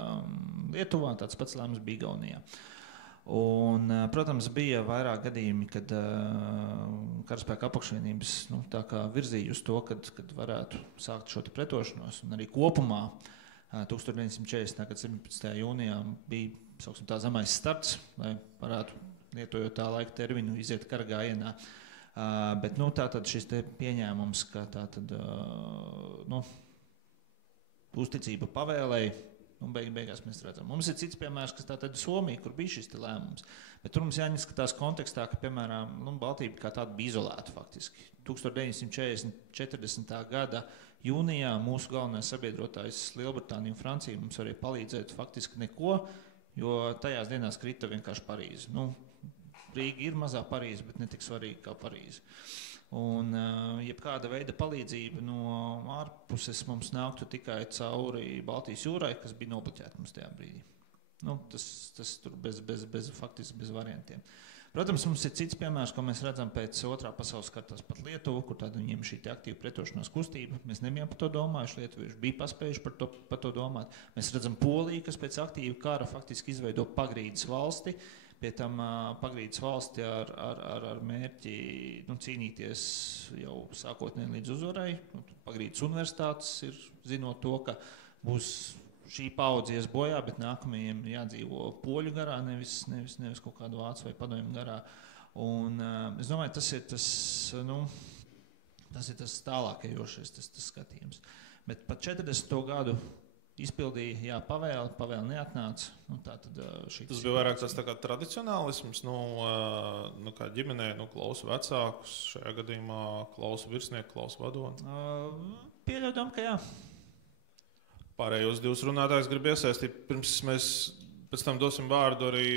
Lietuvā, tāds pats lēmums bija Igaunijā. Un, protams, bija vairāk gadījumi, kad karaspēka apakšvienības tā kā virzīja uz to, kad varētu sākt šo pretošanos. Un arī kopumā 1940. gada 17. jūnijā bija tā zemais starts, lai varētu, lietojot tā laika terminu, iziet kara gājienā. Bet tātad šis pieņēmums, ka tātad uzticība pavēlēja, beigās mēs redzam. Mums ir cits piemērs, kas tātad Somija, kur bija šis lēmums. Bet tur mums jāņeskatās kontekstā, ka, piemēram, Baltija kā tāda bija izolēta faktiski. 1940. gada jūnijā mūsu galvenais sabiedrotājs Lielbritānija un Francija mums varēja palīdzēt faktiski neko, jo tajās dienās krita vienkārši Parīze. Rīga ir mazā Parīze, bet ne tik svarīga kā Parīze. Un jebkāda veida palīdzība no ārpuses mums nāktu tikai cauri Baltijas jūrai, kas bija nobloķēta mums tajā brīdī. Tas tur faktiski bez variantiem. Protams, mums ir cits piemērs, ko mēs redzam pēc otrā pasaules kara, pat Lietuva, kur tāda viņiem šī aktīva pretošanās kustība. Mēs nebijām par to domājuši, lietuvieši bija paspējuši par to domāt. Mēs redzam Poliju, kas pēc aktīva kara faktiski izveido pagrīdes valsti, pie tam pagrīdes valsti ar mērķi cīnīties jau sākotnēji līdz uzvarai. Pagrīdes universitātes ir zinot to, ka būs šī paudze ies bojā, bet nākamajiem jādzīvo poļu garā, nevis kaut kādu vācu vai padomju garā. Un es domāju, tas ir tas tālākajošais tas skatījums. Bet pat 40. gadu izpildīja, pavēle neatnāca. Tas bija vairāk tas tā kā tradicionālisms, kā ģimenē, klausa vecākus, šajā gadījumā klausa virsnieku, klausa vadoni. Pieļaudām, ka jā. Pārējos 2 runātājus grib iesaistīt. Pirms mēs pēc tam dosim vārdu arī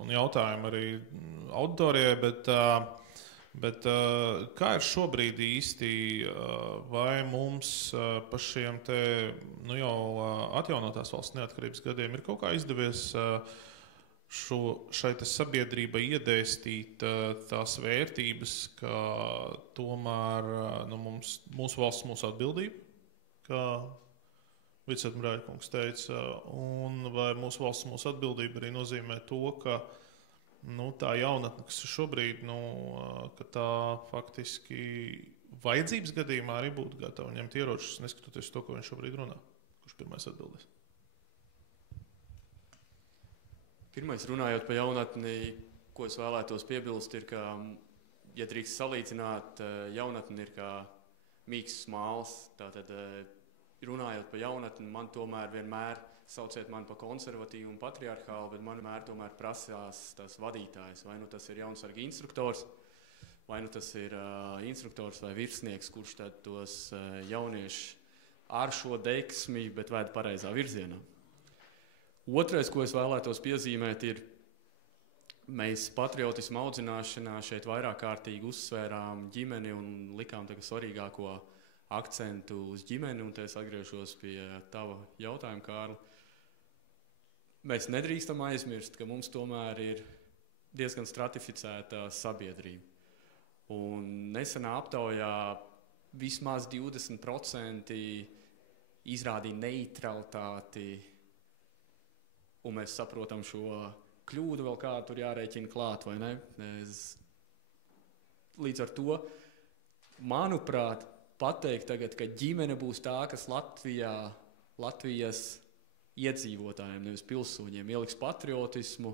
un jautājumu arī auditorijai, bet kā ir šobrīd īsti, vai mums pašiem jau atjaunotās valsts neatkarības gadiem ir kaut kā izdevies šai sabiedrībai iedēstīt tās vērtības, ka tomēr mūsu valsts mūsu atbildība, kā viceadmirāļa kungs teica, un vai mūsu valsts mūsu atbildība arī nozīmē to, ka tā jaunatne, kas ir šobrīd, ka tā faktiski vajadzības gadījumā arī būtu gatava ņemt ieročus, neskatoties to, ko viņš šobrīd runā. Kurš pirmais atbildēs? Pirmais runājot par jaunatni, ko es vēlētos piebilst, ir, ka, ja drīkst salīdzināt, jaunatni ir kā mīksts māls, tātad runājot par jaunatni, man tomēr vienmēr, sauciet mani par konservatīvu un patriarchālu, bet man tomēr prasās tas vadītājs. Vai tas ir jaunsarga instruktors, vai tas ir instruktors vai virsnieks, kurš tad tos jauniešus ar šo deksmi, bet vēd pareizā virzienā. Otrais, ko es vēlētos piezīmēt, ir, mēs patriotismu audzināšanā šeit vairāk kārtīgi uzsvērām ģimeni un likām svarīgāko akcentu uz ģimeni, un te es atgriežos pie tava jautājuma, Kārli. Mēs nedrīkstam aizmirst, ka mums tomēr ir diezgan stratificēta sabiedrība. Un nesenā aptaujā vismaz 20% izrādīja neutralitāti, un mēs saprotam šo kļūdu vēl kādu tur jārēķina klāt, vai ne? Līdz ar to, manuprāt, pateikt tagad, ka ģimene būs tā, kas Latvijas iedzīvotājiem, nevis pilsoņiem, ieliks patriotismu,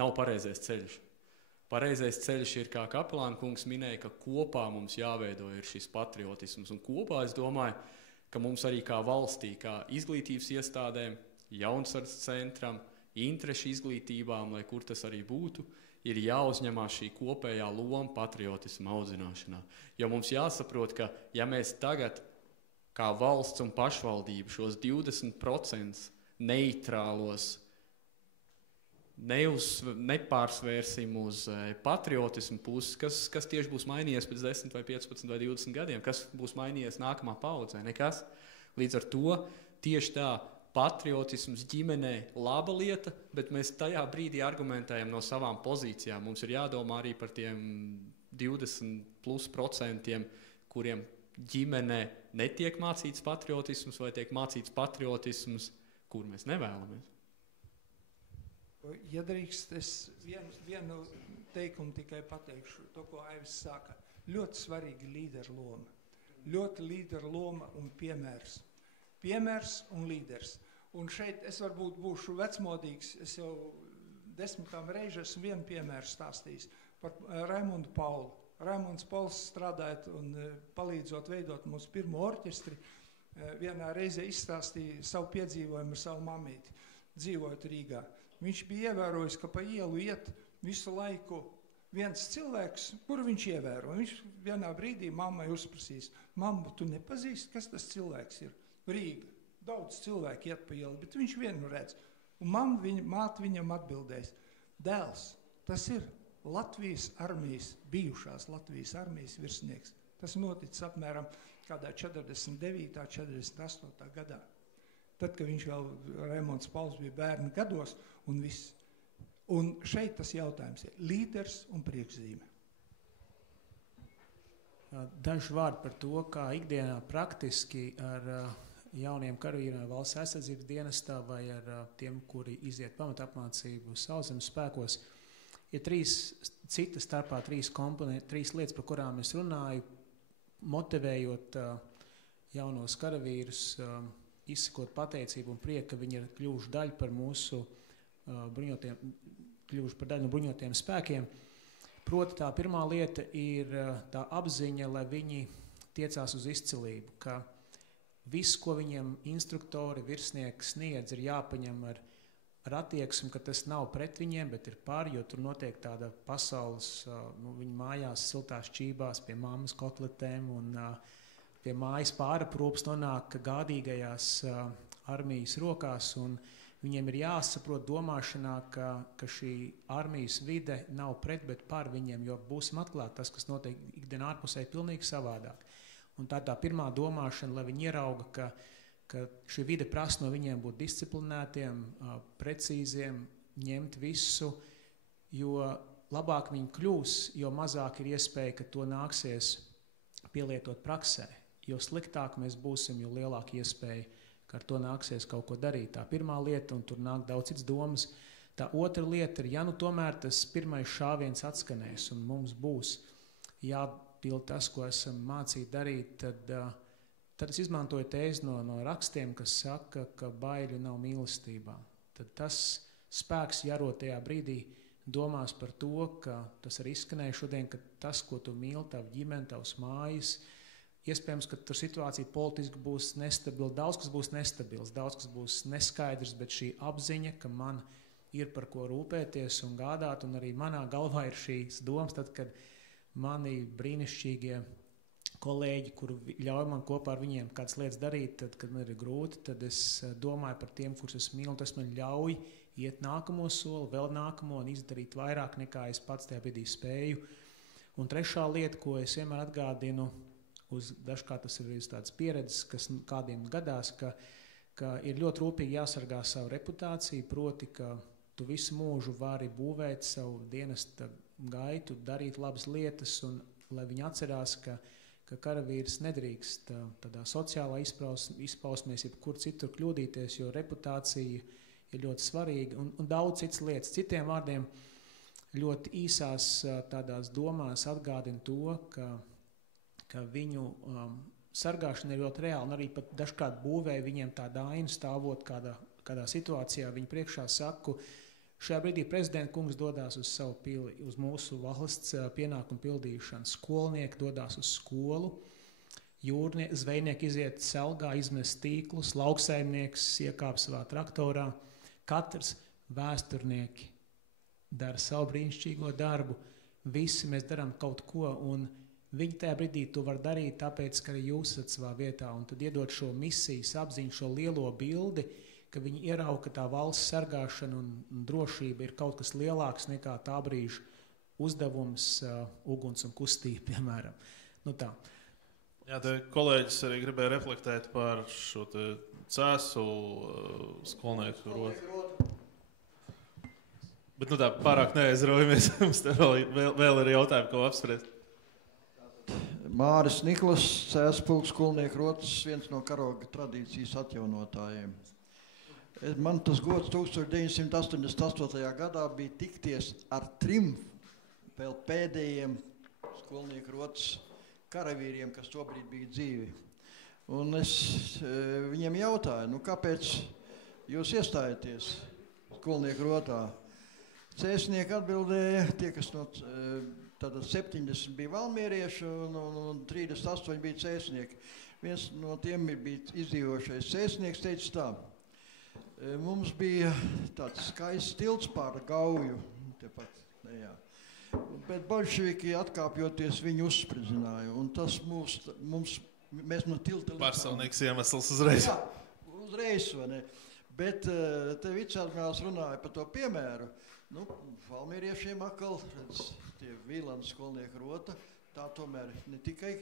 nav pareizais ceļš. Pareizais ceļš ir, kā kapelāna kungs minēja, ka kopā mums jāveido ir šis patriotisms. Un kopā es domāju, ka mums arī kā valstī, kā izglītības iestādēm, jaunsardzes centram, interešu izglītībām, lai kur tas arī būtu, ir jāuzņemās šī kopējā loma patriotisma audzināšanā. Jo mums jāsaprot, ka ja mēs tagad kā valsts un pašvaldība šos 20% neitrālos nepārsvērsim uz patriotismu pusi, kas tieši būs mainījies pēc 10 vai 15 vai 20 gadiem, kas būs mainījies nākamā paudzē, nekas. Līdz ar to tieši tā patriotisms ģimenē laba lieta, bet mēs tajā brīdī argumentējam no savām pozīcijām. Mums ir jādomā arī par tiem 20+%, kuriem ģimenē netiek mācīts patriotisms vai tiek mācīts patriotisms, kur mēs nevēlamies. Ja drīkst, es vienu teikumu tikai pateikšu, to, ko Aivis sāka. Ļoti svarīgi līderu loma. Ļoti līderu loma un piemērs. Piemērs un līderis. Un šeit es varbūt būšu vecmodīgs, es jau 10 reizes esmu vienu piemēru stāstījis par Raimundu Paulu. Raimunds Pauls strādājot un palīdzot veidot mūsu pirmo orķestri, vienā reizē izstāstīja savu piedzīvojumu ar savu mamīti, dzīvojot Rīgā. Viņš bija ievērojis, ka pa ielu iet visu laiku viens cilvēks, kuru viņš ievēro. Viņš vienā brīdī mammai uzprasīs, mamma, tu nepazīsti, kas tas cilvēks ir? Rīga. Daudz cilvēku iet pa ielu, bet viņš vienu redz. Un māte viņam atbildēs, dēls, tas ir Latvijas armijas, bijušās Latvijas armijas virsnieks. Tas noticis apmēram kādā 49. 48. gadā. Tad, kad viņš vēl, Raimonds Pauls, bija bērnu gados un viss. Un šeit tas jautājums ir līderis un priekšzīme. Daži vārdi par to, kā ikdienā praktiski ar jauniem karavīriem valsts aizsardzības dienestā vai ar tiem, kuri iziet pamatapmācību sauszemes spēkos, ir citas starpā trīs lietas, par kurām es runāju, motivējot jaunos karavīrus, izsakot pateicību un prieku, ka viņi ir kļuvuši daļu par mūsu daļu no bruņotajiem spēkiem. Proti tā pirmā lieta ir tā apziņa, lai viņi tiecās uz izcilību, ka viss, ko viņiem instruktori, virsnieki sniedz, ir jāpaņem ar attieksmi, ka tas nav pret viņiem, bet ir par, jo tur notiek tāda pasaules, viņi mājās siltās čībās pie mammas kotletēm un pie mājas pāraprūpas nonāk gādīgajās armijas rokās, un viņiem ir jāsaprot domāšanā, ka šī armijas vide nav pret, bet par viņiem, jo būsim atklāti, tas, kas notiek ikdienā ārpusē, ir pilnīgi savādāk. Un tā pirmā domāšana, lai viņi ierauga, ka šī vide prasa no viņiem būt disciplinētiem, precīziem, ņemt visu, jo labāk viņi kļūs, jo mazāk ir iespēja, ka to nāksies pielietot praksē. Jo sliktāk mēs būsim, jo lielāka iespēja, ka ar to nāksies kaut ko darīt. Tā pirmā lieta, un tur nāk daudz cits domas. Tā otra lieta ir, ja nu tomēr tas pirmais šāviens atskanēs, un mums būs jāpild tas, ko esam mācīti darīt, tad es izmantoju tēzi no rakstiem, kas saka, ka baiļu nav mīlestībā. Tad tas spēks jaro tajā brīdī domās par to, ka tas arī izskanēja šodien, ka tas, ko tu mīli, tavu ģimeni, tavas mājas, iespējams, ka tur situācija politiski būs nestabila, daudz kas būs nestabils, daudz kas būs neskaidrs, bet šī apziņa, ka man ir par ko rūpēties un gādāt, un arī manā galvā ir šīs domas, tad, kad mani brīnišķīgie kolēģi, kuri ļauj man kopā ar viņiem kādas lietas darīt, tad, kad man ir grūti, tad es domāju par tiem, kurus es mīlu, tas man ļauj iet nākamo soli, vēl nākamo un izdarīt vairāk nekā es pats tajā brīdī spēju. Un trešā lieta, ko es vienmēr atgādinu, dažkārt tas ir tāds pieredzes, kas kādiem gadās, ka ir ļoti rūpīgi jāsargā savu reputāciju, proti, ka tu visu mūžu vari būvēt savu dienesta gaitu, darīt labas lietas, un lai viņi atcerās, ka karavīrs nedrīkst tādā sociālā izpausmēs, jebkur citur kļūdīties, jo reputācija ir ļoti svarīga un daudz citas lietas. Citiem vārdiem ļoti īsās tādās domās atgādina to, ka viņu sargāšana ir ļoti reāla un arī pat dažkārt būvēja viņiem tāda aina stāvot kādā situācijā. Viņi priekšā saku, šajā brīdī prezidenta kungs dodās uz savu pili, uz mūsu valsts pienākumu pildīšanu. Skolnieki dodās uz skolu, zvejnieki iziet selgā, izmest tīklus, lauksaimnieks iekāp savā traktorā. Katrs vēsturnieki dara savu brīnišķīgo darbu. Visi mēs darām kaut ko, un viņi tajā brīdī to var darīt, tāpēc, ka arī jūs esat savā vietā. Un tad iedot šo misijas apziņu, šo lielo bildi, ka viņi ierauga, ka tā valsts sargāšana un drošība ir kaut kas lielāks nekā tā brīža uzdevums, uguns un kustība, piemēram. Nu tā. Jā, te kolēģis arī gribēja reflektēt par šo te cēsu skolnieku rotu. Bet nu tā pārāk neaizraujamies, mums te vēl ir jautājumi, ko apspriest. Māris Niklas, Cēspulks skolnieku rotas, viens no karoga tradīcijas atjaunotājiem. Man tas gods 1988. gadā bija tikties ar 3 vēl pēdējiem skolnieku rotas karavīriem, kas tobrīd bija dzīvi. Un es viņiem jautāju, kāpēc jūs iestājaties skolnieku rotā? Cēsnieki atbildēja, tie, kas no tātad 70 bija valmierieši un 38 bija cēsnieki. Viens no tiem bija izdzīvošais cēsnieks, teica tā. Mums bija tāds skaists tilts pār Gauju, tepat, jā. Bet bolševiki atkāpjoties viņu uzspridzināja, un tas mēs no tilta... Personīgs iemesls uzreiz. Jā, uzreiz, vai ne? Bet te viceadmirāls runāja par to piemēru. Valmieriešiem atkal, redz, tie Vīlanda skolnieku rota, tā tomēr ne tikai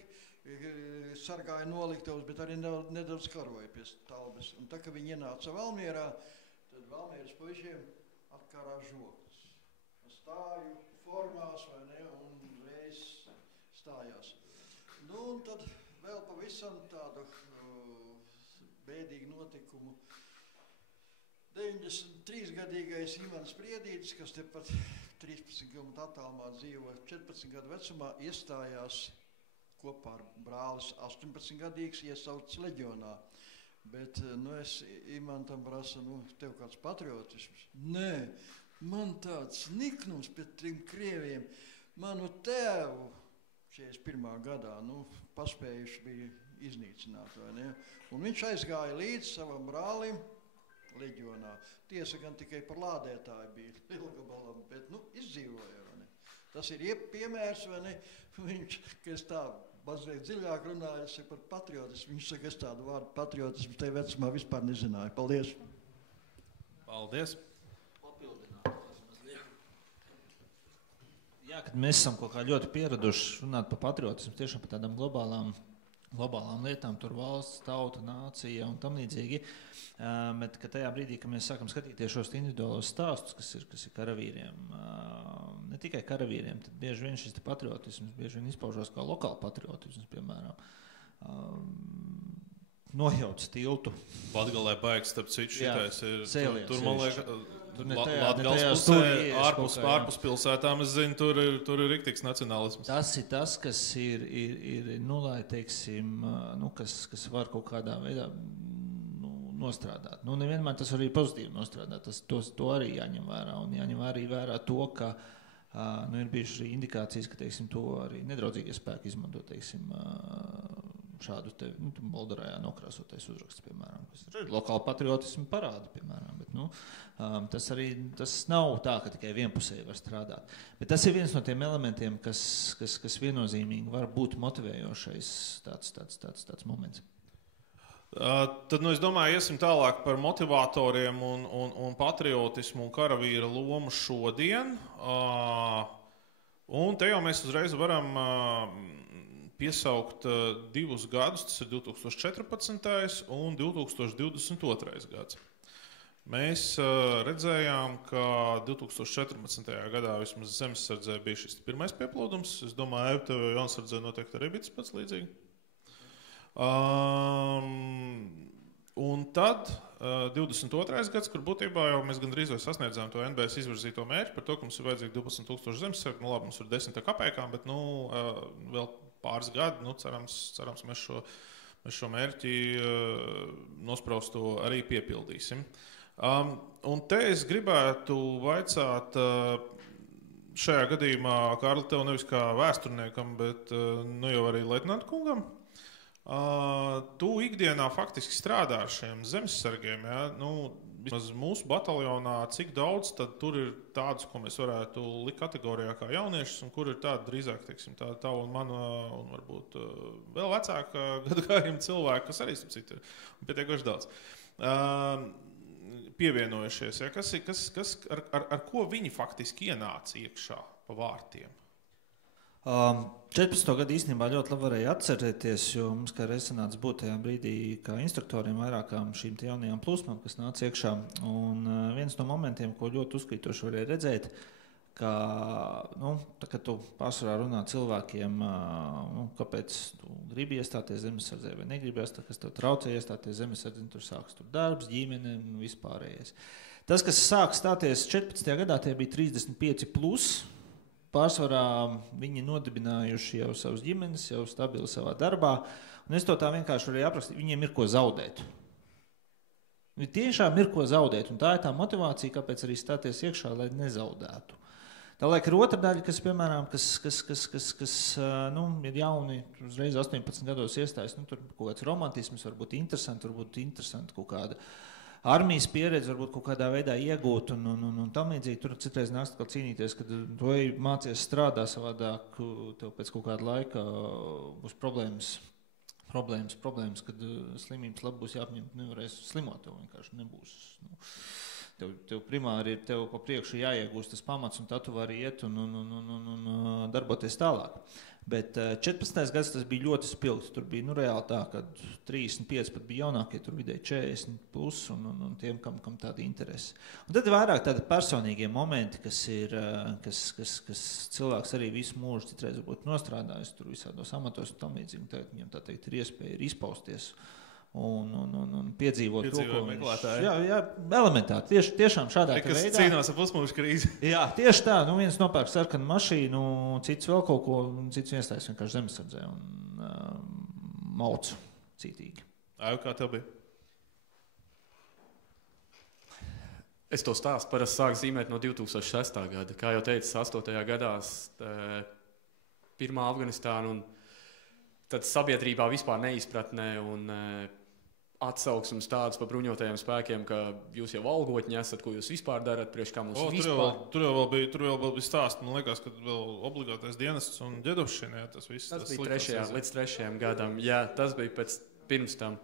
sargāja noliktavas, bet arī nedaudz karoja pie Talbes. Un tā, ka viņi ienāca Valmierā, tad Valmieras puišiem atkārā žoklis. Stāju formās, vai ne, un reiz stājās. Un tad vēl pavisam tādu bēdīgu notikumu. 93-gadīgais Imants Priedītis, kas tepat 13 km attālumā dzīvo, 14 gadu vecumā iestājās kopā ar brālis 18-gadīgs, iesauts leģionā. Bet es Imantam prasu, tev kāds patriotisms? Nē, man tāds niknums pret 3 krieviem. Manu tēvu 41. gadā, paspējuši bija iznīcināt, vai ne? Un viņš aizgāja līdz savam brālim leģionā. Tiesa gan tikai par lādētāju bija lielgabalam, bet izdzīvoja, vai ne? Tas ir piemērs, vai ne? Viņš, ka es tā mazliet dziļāk runāju par patriotismu. Viņš saka, es tādu vārdu patriotismu te vecumā vispār nezināju. Paldies! Paldies! Jā, kad mēs esam kaut kā ļoti pieraduši runāt par patriotismu, tiešām par tādām globālām lietām, tur valsts, tauta, nācija un tam līdzīgi, bet ka tajā brīdī, kad mēs sākam skatīties šos individuālos stāstus, kas ir karavīriem, ne tikai karavīriem, tad bieži vien šis patriotisms bieži vien izpaužos kā lokāla patriotisms, piemēram, nojauc tiltu. Latgalē baigs, starp citu, šitais ir, Sēliens, tur man liekas, Latgales pusē, ārpus pilsētām, es zinu, tur ir riktīgs nacionālisms. Tas ir tas, kas ir lai teiksim, kas var kaut kādā veidā nostrādāt. Nevienmēr tas var arī pozitīvi nostrādāt, to arī jāņem vērā, un jāņem arī vērā to, ka ir bijušas arī indikācijas, ka, teiksim, to arī nedraudzīgie spēki izmanto, teiksim, šādu te Moldorajā nokrāsotais uzraksts, piemēram, kas ir lokāla patriotismu parāda, piemēram, bet tas nav tā, ka tikai vienpusēji var strādāt. Bet tas ir viens no tiem elementiem, kas viennozīmīgi var būt motivējošais tāds moments. Tad, es domāju, iesim tālāk par motivatoriem un patriotismu un karavīra lomu šodien. Un te jau mēs uzreiz varam piesaukt 2 gadus, tas ir 2014. un 2022. gads. Mēs redzējām, ka 2014. gadā vismaz Zemesardzē bija šis pirmais pieplūdums. Es domāju, tev Jansardzē noteikti arī bija tas pats līdzīgi. Un tad 22. gads, kur būtībā jau mēs gandrīz sasniedzām to NBS izvirzīto mērķi par to, ka mums ir vajadzīgi 12,000 zemesargu. Nu, labi, mums ir 10 kapekām, bet vēl pāris gadi, cerams mēs šo mērķi nospraustu arī piepildīsim. Un te es gribētu vaicāt šajā gadījumā, Kārli, tev nevis kā vēsturniekam, bet jau arī leitnanta kungam. Tu ikdienā faktiski strādā ar šiem zemesargiem. Ja? Vismaz mūsu bataljonā, cik daudz tad tur ir tādus, ko mēs varētu likt kategorijā kā jauniešus, un kur ir tādi drīzāk, teiksim, tā un mana, un varbūt vēl vecāka gadagājuma cilvēki, kas arī citu ir pietiekoši daudz. Pievienojušies. Ja? Ar ko viņi faktiski ienāca iekšā pa vārtiem? 14. gadu īstenībā ļoti labi varēja atcerēties, jo mums kā reiz sanāca būt tajā brīdī kā instruktoriem vairākām šīm jaunajām plūsmām, kas nāca iekšā. Un viens no momentiem, ko ļoti uzkrītoši varēja redzēt, ka, tā, kad tu pārsvarā runā cilvēkiem, kāpēc tu gribi iestāties zemesardzē vai negribi iestāties, kas tev traucē iestāties zemesardzē, tur sāks tur darbs, ģimene un vispārējais. Tas, kas sāk stāties 14. gadā, tie bija 35+. Pārsvarā viņi nodibinājuši jau savas ģimenes, jau stabili savā darbā. Un es to tā vienkārši varēju aprakstīt. Viņiem ir ko zaudēt. Viņi tiešām ir ko zaudēt. Un tā ir tā motivācija, kāpēc arī stāties iekšā, lai nezaudētu. Tālāk ir otra daļa, kas, piemēram, kas ir jauni, uzreiz 18 gados iestājas. Tur kaut kāds romantisms, varbūt interesanti kaut kāda armijas pieredze, varbūt kaut kādā veidā iegūt un tam līdzīgi. Tur citreiz nāks kā cīnīties, kad tu mācies strādā savādāk, tev pēc kaut kāda laika būs problēmas, kad slimības labi būs jāapņem, nevarēs slimot, tev vienkārši nebūs. Tev primāri ir tev pa priekšu jāiegūst tas pamats, un tad tu vari iet un darboties tālāk. Bet 14. gads tas bija ļoti spilgts. Tur bija reāli tā, ka 35 pat bija jaunākie, tur vidēji 40+ un tiem, kam tāda interese. Un tad ir vairāk tādi personīgie momenti, kas cilvēks arī visu mūžu citreiz būtu nostrādājis tur visādos amatos un tam līdzīgi. Tagad viņam tā teikt ir iespēja izpausties un piedzīvot to, ko viņš... Jā, elementāri. Tiešām šādā veidā. Kas cīnās ar pusmūžu krīzi. Jā, tieši tā. Viens nopērk sarkanu mašīnu, cits vēl kaut ko, un cits iestājas vienkārši zemesardzē un mauc cītīgi. Kā tev bija? Es to stāstu parasti sāku zīmēt no 2006. gada. Kā jau teicu, 8. gadā pirmā Afganistāna un tad sabiedrībā vispār neizpratnē un atsauksmes tādas par bruņotajiem spēkiem, ka jūs jau algotņi esat, ko jūs vispār darat, priekš kā mums vispār. Tur jau vēl bija stāsts, man liekas, ka vēl obligātais dienests un ģedovšana, tas viss. Tas bija līdz 3. gadam, jā, tas bija pirms tam.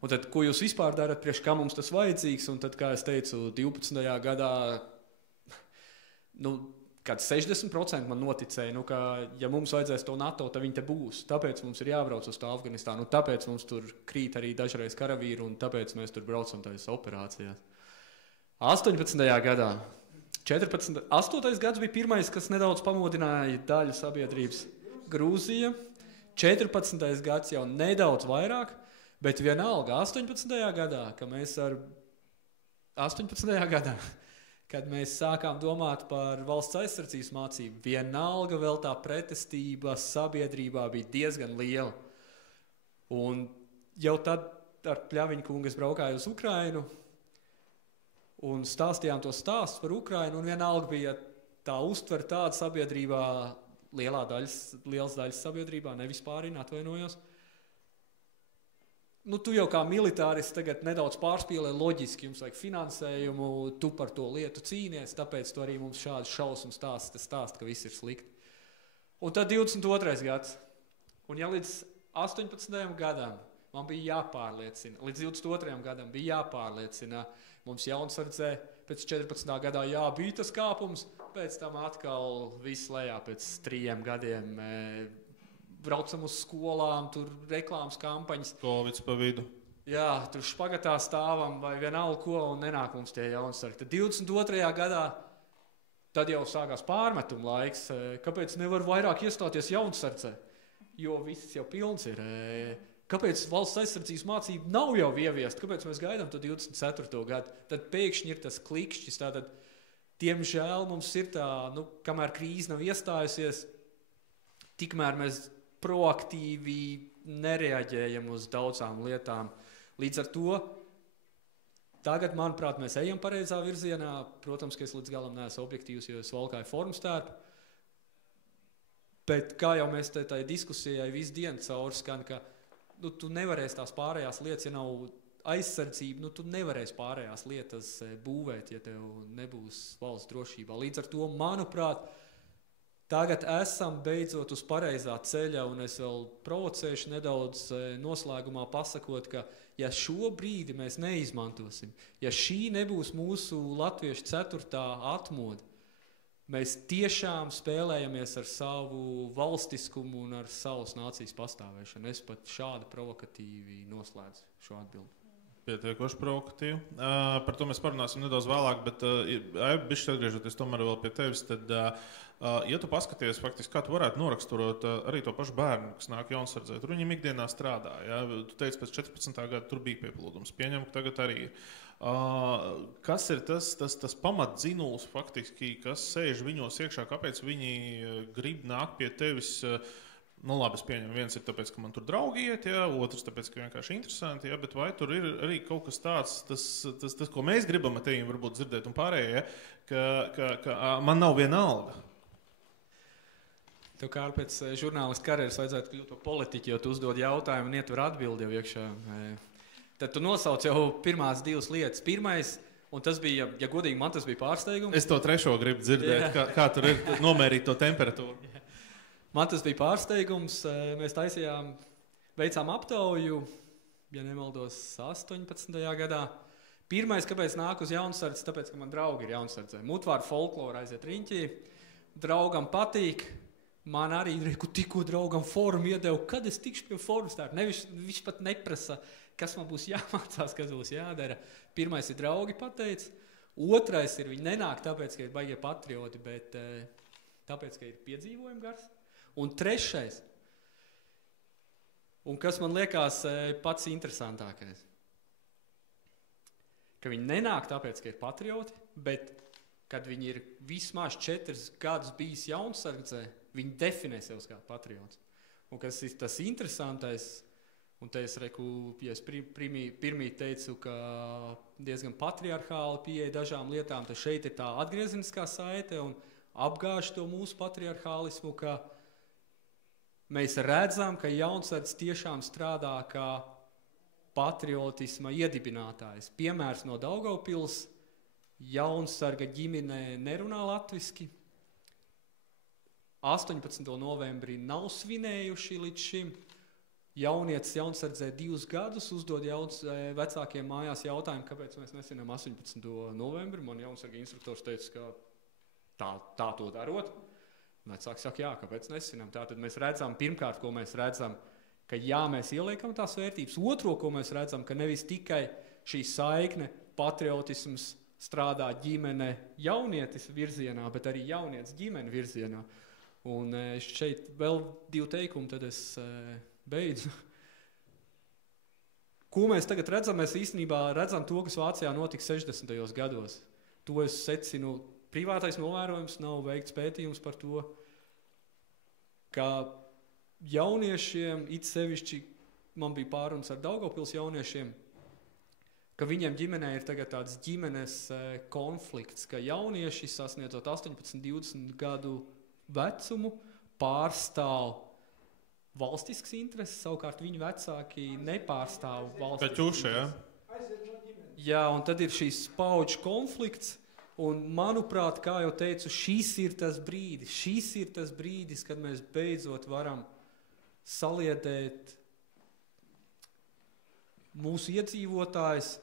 Un tad, ko jūs vispār darat, priekš kā mums tas vajadzīgs, un tad, kā es teicu, 12. gadā, kad 60% man noticēja, ka ja mums vajadzēs to NATO, tad viņi te būs. Tāpēc mums ir jābrauc uz to Afganistānu, un tāpēc mums tur krīt arī dažreiz karavīri, un tāpēc mēs tur braucam tajās operācijās. 18. gadā, 8. gads bija pirmais, kas nedaudz pamodināja daļu sabiedrības. Grūzija, 14. gads jau nedaudz vairāk, bet vienalga 18. gadā, kad mēs sākām domāt par valsts aizsardzības mācību, vienalga vēl tā pretestība sabiedrībā bija diezgan liela. Un jau tad ar Pļaviņu kungu es braukāju uz Ukrainu un stāstījām to stāstu par Ukrainu, un vienalga bija tā uztver tāda sabiedrībā, liels daļas sabiedrībā, nevispārina, atvainojos. Tu jau kā militārists tagad nedaudz pārspīlē loģiski, jums vajag finansējumu, tu par to lietu cīnies, tāpēc tu arī mums šādas šausmu stāsta, ka viss ir slikti. Un tad 22. gads. Un ja līdz 18. gadam man bija jāpārliecina, līdz 22. gadam bija jāpārliecina, mums jaunsardzē pēc 14. gadā bija tas kāpums, pēc tam atkal viss lejā pēc 3 gadiem. Braucam uz skolām, tur reklāmas kampaņas. Kovids pa vidu. Jā, tur špagatā stāvam vai vienalga ko, un nenāk mums tie jaunsargi. Tad 22. gadā, tad jau sākās pārmetuma laiks. Kāpēc nevar vairāk iestāties jaunsardzē? Jo viss jau pilns ir. Kāpēc valsts aizsardzības mācība nav jau ieviesta? Kāpēc mēs gaidām to 24. gadu? Tad pēkšņi ir tas klikšķis. Tātad, diemžēl mums ir tā, kamēr krīze nav iestājusies, tikmēr mēs proaktīvi nereaģējam uz daudzām lietām. Līdz ar to tagad, manuprāt, mēs ejam pareizā virzienā. Protams, ka es līdz galam neesmu objektīvs, jo es valkāju formas tērpu. Bet kā jau mēs tai diskusijai visu dienu cauri skan, ka tu nevarēsi tās pārējās lietas, ja nav aizsardzība, tu nevarēsi pārējās lietas būvēt, ja tev nebūs valsts drošībā. Līdz ar to, manuprāt, tagad esam beidzot uz pareizā ceļa, un es vēl provocēšu nedaudz noslēgumā pasakot, ka ja šo brīdi mēs neizmantosim, ja šī nebūs mūsu latviešu 4. atmoda, mēs tiešām spēlējamies ar savu valstiskumu un ar savas nācijas pastāvēšanu. Es pat šādi provokatīvi noslēdzu šo atbildi. Pietiekoši provokatīvi. Par to mēs parunāsim nedaudz vēlāk, bet bišķi atgriežoties tomēr vēl pie tevis, tad, ja tu paskaties faktiski, kā tu varētu noraksturot arī to pašu bērnu, kas nāk jaunsardzē, tur viņam ikdienā strādā. Ja? Tu teici, pēc 14. gada tur bija pieplūdums. Pieņem, ka tagad arī ir. Kas ir tas pamatdzinuls faktiski, kas sēž viņos iekšā, kāpēc viņi grib nākt pie tevis? Labi, es pieņemu, viens ir tāpēc, ka man tur draugi iet, ja? Otrs tāpēc, ka vienkārši interesanti, ja? Bet vai tur ir arī kaut kas tāds, tas ko mēs gribam ar tevi varbūt dzirdēt un pārējie, ja? ka man nav viena alga? Tev kā pēc žurnālistu karjeras vajadzētu kļūt par politiķi, jo tu uzdod jautājumu un ietver atbildi jau iekšā. Tad tu nosauc jau pirmās 2 lietas. Pirmais, un tas bija, ja godīgi, man tas bija pārsteigums. Es to trešo gribu dzirdēt, kā tur ir nomērīt to temperatūru. Man tas bija pārsteigums. Mēs veicām aptauju, ja nemaldos, 18. gadā. Pirmais, kāpēc nāk uz jaunsardzi, tāpēc, ka man draugi ir jaunsardzē. Mutvārdu folklora aiziet riņķī. Draugam patīk. Man arī tikko draugam forumu iedeva, kad es tikšu pie forumu stārta. Viņš pat neprasa, kas man būs jāmācās, kas būs jādara. Pirmais ir draugi pateic. Otrais ir, viņi nenāk tāpēc, ka ir baigie patrioti, bet tāpēc, ka ir piedzīvojumi gars. Un trešais, un kas man liekas pats interesantākais, ka viņi nenāk tāpēc, ka ir patrioti, bet kad viņi ir vismaz 4 gadus bijis jaunsardzē, viņi definē sev kā patriots. Un kas ir tas interesantais, un te es pirmī teicu, ka diezgan patriarchāli pieeja dažām lietām, tad šeit ir tā atgriezeniskā saite un apgāž to mūsu patriarchālismu, ka mēs redzam, ka jaunsardze tiešām strādā kā patriotisma iedibinātājs. Piemērs no Daugavpils, jaunsarga ģimene nerunā latviski. 18. novembrī nav svinējuši līdz šim. Jaunietis jaunsardzē 2 gadus uzdod vecākiem mājās jautājumu, kāpēc mēs nesvinām 18. novembri. Man jaunsarga instruktors teica, ka tā to darot. Vecāki saka, jā, kāpēc nesvinām. Tātad mēs redzam, pirmkārt, ko mēs redzam, ka jā, mēs ieliekam tās vērtības. Otro, ko mēs redzam, ka nevis tikai šī saikne, patriotisms strādā ģimene jaunietis virzienā, bet arī jaunietis ģimene virzienā. Un šeit vēl 2 teikumi, tad es beidzu. Ko mēs tagad redzam? Mēs īstenībā redzam to, kas Vācijā notika 60. gados. To es secinu, privātais novērojums, nav veikts pētījums par to, ka jauniešiem, it sevišķi, man bija pārunas ar Daugavpils jauniešiem, ka viņiem ģimenē ir tagad tāds ģimenes konflikts, ka jaunieši sasniedzot 18-20 gadu vecumu pārstāv valstisks intereses, savukārt viņu vecāki nepārstāv valstisks intereses. Ja? Jā, un tad ir šīs paudžu konflikts, un manuprāt, kā jau teicu, šis ir tas brīdis, kad mēs beidzot varam saliedēt mūsu iedzīvotājus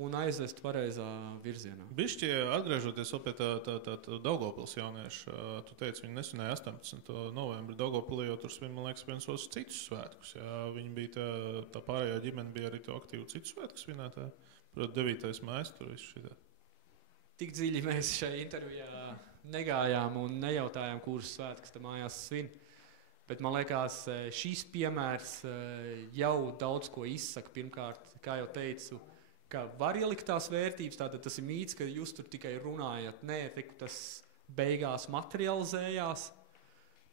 un aizvest pareizā virzienā. Bišķi, atgriežoties pie tā Daugavpils jauniešu, tu teici, viņi nesvinēja 18. novembri Daugavpilī, jo tur svin, man liekas, viens otrs citus svētkus. Jā, viņi bija tā pārējā ģimene bija arī to aktīvu citus svētkus svinētāji. Protams, 9. mājas tur visu šitā. Tik dziļi mēs šajā intervijā negājām un nejautājām, kuras svētkus tā mājās svin. Bet man liekas, šis piemērs jau daudz ko izsaka. Pirmkārt, kā jau teicu, ka var ielikt tās vērtības, tātad tas ir mīts, ka jūs tur tikai runājat. Nē, tas beigās materializējās.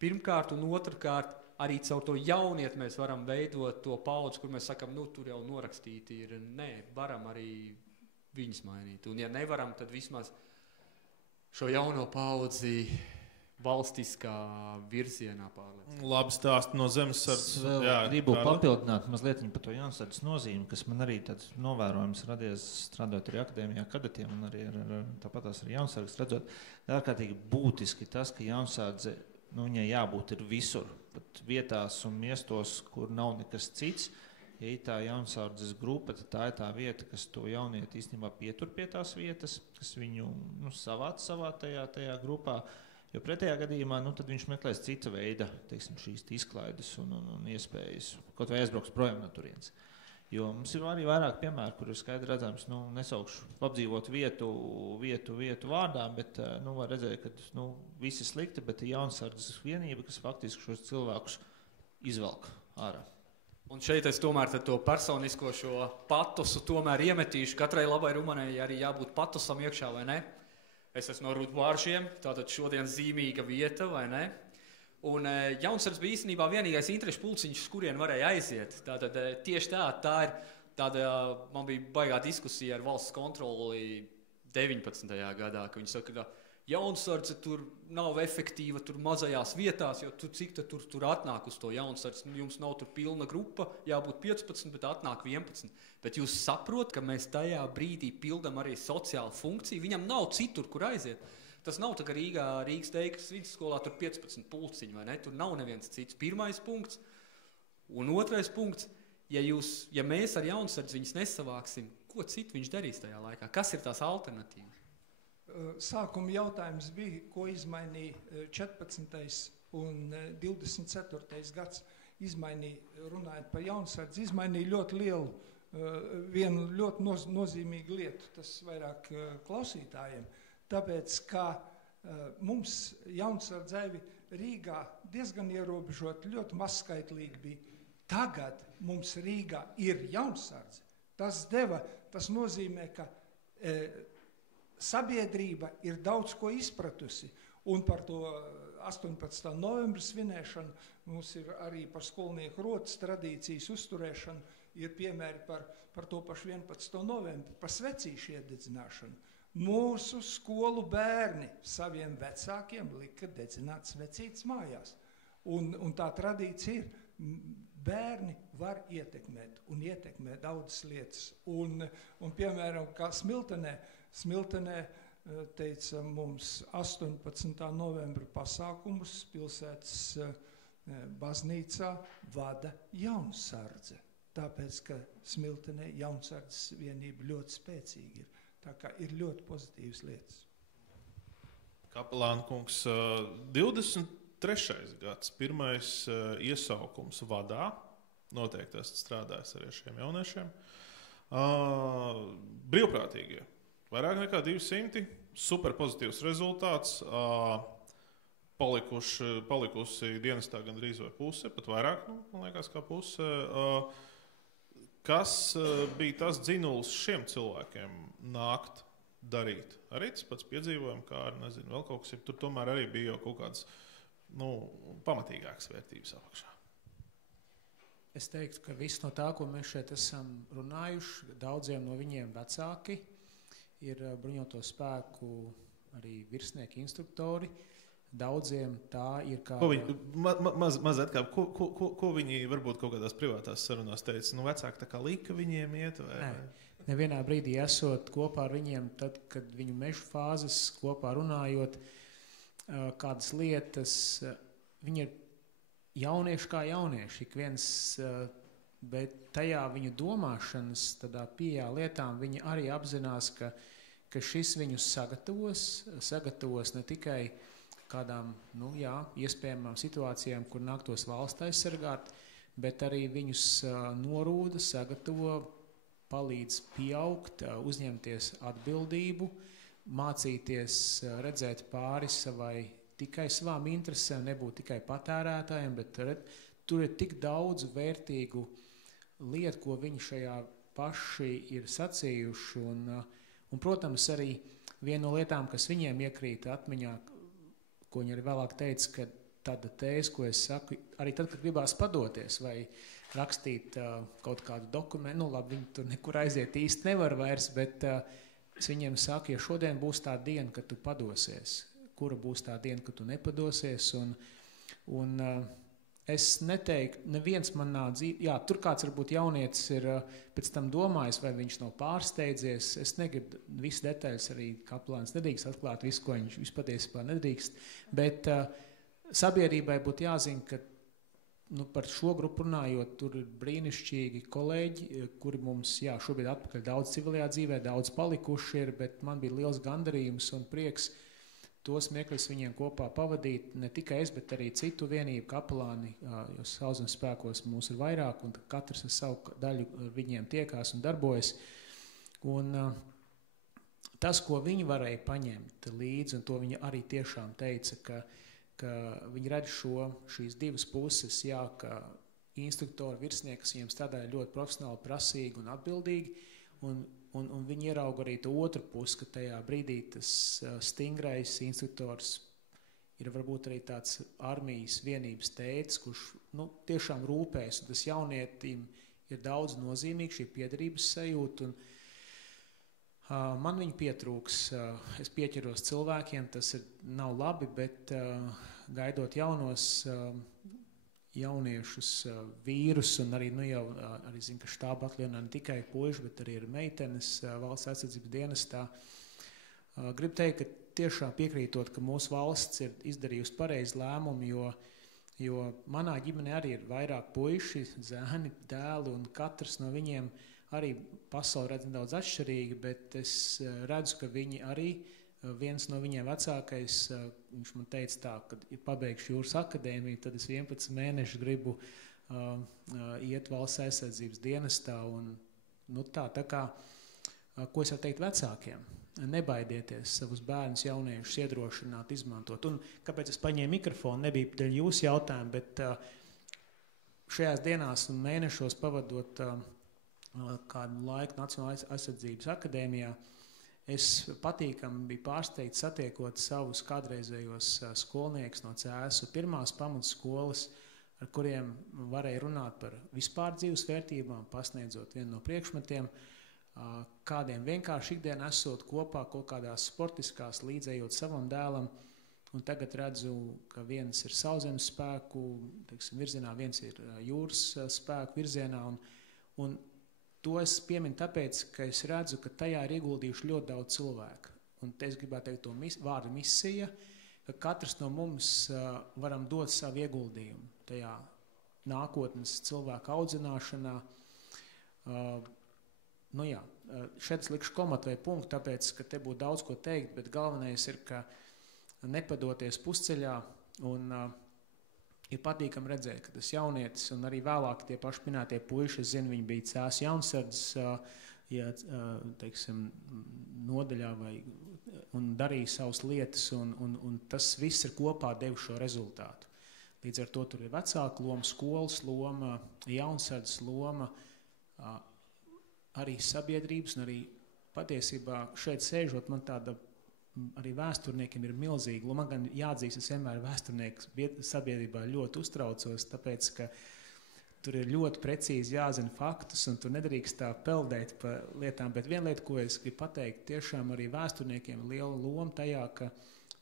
Pirmkārt un otrkārt, arī caur to jaunieti mēs varam veidot to paudzi, kur mēs sakam, tur jau norakstīti ir. Nē, varam arī viņus mainīt. Un ja nevaram, tad vismaz šo jauno paudzi valstiskā virzienā pārliecīt. Labi stāsti no Zemesardzes. Gribu papildināt mazliet par to Jaunasardzes nozīmi, kas man arī tāds novērojums radies strādājot arī akadēmijā kadetiem un arī tāpatās arī Jaunasardzes redzot. Ārkārtīgi būtiski tas, ka Jaunasardze, viņai jābūt ir visur, pat vietās un miestos, kur nav nekas cits. Ja ir tā Jaunasardzes grupa, tad tā ir tā vieta, kas to jaunieti īstenībā pietur pie tās vietas, kas viņu savāc savā tajā grupā. Jo pretējā gadījumā tad viņš meklēs cita veida, teiksim, šīs izklaides un iespējas, kaut vai aizbrauks projām no turienes. Jo mums ir arī vairāk piemēru, kur ir skaidri redzams, nesaukšu apdzīvot vietu vārdā, bet var redzēt, ka visi slikti, bet ir Jaunasardzes vienība, kas faktiski šos cilvēkus izvelk ārā. Un šeit es tomēr to personisko šo patosu tomēr iemetīšu. Katrai labai rumanai arī jābūt patosam iekšā, vai ne? Es esmu no Rudvāršiem, tātad šodien zīmīga vieta, vai ne? Un Jaunasardze bija īstenībā vienīgais interešu pulciņš, uz kurien varēja aiziet. Tātad tieši tā ir tāda, man bija baigā diskusija ar valsts kontroli 19. gadā, ka viņi saka, ka Jaunasardze tur nav efektīva tur mazajās vietās, jo cik tur atnāk uz to Jaunasardzi, jums nav tur pilna grupa, jābūt 15, bet atnāk 11. Bet jūs saprot, ka mēs tajā brīdī pildam arī sociālu funkciju, viņam nav citur, kur aiziet. Tas nav tā, ka Rīgas Teikas vidusskolā tur 15 pulciņi, vai ne? Tur nav neviens cits. Pirmais punkts un otrais punkts, ja mēs ar Jaunasardzi viņus nesavāksim, ko citu viņš darīs tajā laikā? Kas ir tās alternatīvas? Sākuma jautājums bija, ko izmainīja 14. un 24. gads. Runājot par Jaunasardzi, izmainīja ļoti lielu, vienu ļoti nozīmīgu lietu, tas vairāk klausītājiem. Tāpēc, ka mums Jaunasardzei Rīgā diezgan ierobežot, ļoti mazskaitlīgi bija. Tagad mums Rīgā ir Jaunasardze. Tas nozīmē, ka sabiedrība ir daudz ko izpratusi. Un par to 18. novembra svinēšanu mums ir arī par skolnieku rotas tradīcijas uzturēšanu, ir piemēri par to pašu 11. novembru, par svecīšu iededzināšanu. Mūsu skolu bērni saviem vecākiem lika dedzināt svecītes mājās. Un tā tradīcija ir, bērni var ietekmēt un ietekmē daudzas lietas. Un piemēram, kā Smiltenē teica mums 18. novembra pasākumus pilsētas baznīcā vada Jaunasardze. Tāpēc, ka Smiltenē Jaunasardzes vienība ļoti spēcīga ir. Tā kā ir ļoti pozitīvas lietas. Kapelāna kungs, 23. gads, pirmais iesaukums vadā, noteikti esat strādājis arī ar šiem jauniešiem. Brīvprātīgie, vairāk nekā 200, super pozitīvs rezultāts, palikusi dienestā gandrīz vai puse, pat vairāk, man liekas, kā puse. Kas bija tas dzinulis šiem cilvēkiem nākt darīt? Arī tas pats piedzīvojumi, kā ar, nezinu, vēl kaut kas, tur tomēr arī bija jau kaut kādas pamatīgākas vērtības apakšā. Es teiktu, ka viss no tā, ko mēs šeit esam runājuši, daudziem no viņiem vecāki, ir bruņoto spēku arī virsnieki, instruktori. Daudziem tā ir kā... Mazliet kā, ko viņi varbūt kaut kādās privātās sarunās teica? Vecāki tā kā lika viņiem iet? Vai? Nē, nevienā brīdī esot kopā ar viņiem, tad, kad viņu mežu fāzes kopā runājot, kādas lietas, viņi ir jaunieši kā jaunieši, ik viens, bet tajā viņu domāšanas, tādā pieejā lietām, viņi arī apzinās, ka šis viņus sagatavos ne tikai kādām iespējamām situācijām, kur nāktos valsts aizsargāt, bet arī viņus norūda, sagatavo, palīdz pieaugt, uzņemties atbildību, mācīties redzēt pāri savai tikai savām interesēm, nebūt tikai patērētājiem, bet tur ir tik daudz vērtīgu lietu, ko viņi šajā paši ir sacījuši. Un, protams, arī viena no lietām, kas viņiem iekrīt atmiņā, ko viņi arī vēlāk teica, ka tāda tēze, ko es saku, arī tad, kad gribās padoties vai rakstīt kaut kādu dokumentu, labi, viņi tur nekur aiziet īsti nevar vairs, bet es viņiem saku, ja šodien būs tā diena, kad tu padosies, kura būs tā diena, kad tu nepadosies, un es neteiktu, neviens man nav dzīve, jā, tur kāds varbūt jaunietis ir pēc tam domājis, vai viņš nav pārsteidzies, es negribu visu detaļas, arī kaplāns nedrīkst atklāt visu, ko viņš patiesībā nedrīkst, bet sabiedrībai būtu jāzina, ka par šo grupu runājot, tur ir brīnišķīgi kolēģi, kuri mums, jā, šobrīd atpakaļ daudz civilajā dzīvē, daudz palikuši ir, bet man bija liels gandarījums un prieks tos mirkļus viņiem kopā pavadīt, ne tikai es, bet arī citu vienību kapelāni, jo Sauszemes spēkos mūs ir vairāk, un katrs ar savu daļu viņiem tiekās un darbojas. Un tas, ko viņi varēja paņemt līdzi, un to viņi arī tiešām teica, ka viņi redz šīs divas puses, jā, ka instruktori, virsnieki, kas viņiem strādāja ļoti profesionāli, prasīgi un atbildīgi, un viņi ierauga arī to otru pusi, ka tajā brīdī tas stingrais instruktors ir varbūt arī tāds armijas vienības tētis, kurš tiešām rūpēs, un tas jaunietim ir daudz nozīmīgi šī piederības sajūta, un man viņu pietrūks, es pieķeros cilvēkiem, tas nav labi, bet gaidot jauniešus, vīrus, un arī, arī zinu, ka štāba atlienā ne tikai puiši, bet arī ir meitenes valsts aizsardzības dienestā. Gribu teikt, ka tiešām piekrītot, ka mūsu valsts ir izdarījusi pareizi lēmumu, jo manā ģimenē arī ir vairāk puiši, zēni, dēli, un katrs no viņiem arī pasauli redz nedaudz atšķirīgi, bet es redzu, ka viņi arī, viens no viņiem vecākais, viņš man teica tā, kad ir pabeigšu jūras akadēmiju, tad es 11 mēnešus gribu iet valsts aizsardzības dienestā, un tā kā, ko es varu teikt vecākiem, nebaidieties savus bērnus, jauniešus iedrošināt, izmantot. Un kāpēc es paņēmu mikrofonu, nebija dēļ jūsu jautājumu, bet šajās dienās un mēnešos pavadot kādu laiku Nacionālās aizsardzības akadēmijā, es patīkami biju pārsteigts satiekot savus kādreizējos skolniekus no Cēsu pirmās pamatskolas, ar kuriem varēja runāt par vispār dzīves vērtībām, pasniedzot vienu no priekšmetiem, kādiem vienkārši ikdienā esot kopā kaut kādās sportiskās, līdzējot savam dēlam, un tagad redzu, ka viens ir Sauszemes spēku virzienā, viens ir jūras spēku virzienā, un to es pieminu tāpēc, ka es redzu, ka tajā ir ieguldījuši ļoti daudz cilvēku. Un te es gribētu teikt to vārdu misija, ka katrs no mums varam dot savu ieguldījumu tajā nākotnes cilvēku audzināšanā. Šeit es likšu komatu vai punktu, tāpēc, ka te būtu daudz ko teikt, bet galvenais ir, ka nepadoties pusceļā un ir patīkami redzēt, ka tas jaunietis un arī vēlāk tie paši minētie puiši, es zinu, viņi bija Cēsu jaunsardzes, nodaļā un darīja savas lietas, un tas viss ir kopā devu šo rezultātu. Līdz ar to tur ir vecāka loma, skolas loma, jaunsardzes loma, arī sabiedrības, un arī patiesībā šeit sēžot man tāda arī vēsturniekiem ir milzīgi. Man gan jāatzīst, es vienmēr vēsturnieks sabiedrībā ļoti uztraucos, tāpēc, ka tur ir ļoti precīzi jāzina faktus, un tur nedrīkst tā peldēt pa lietām. Bet viena lieta, ko es gribu pateikt, tiešām arī vēsturniekiem ir liela loma tajā, ka,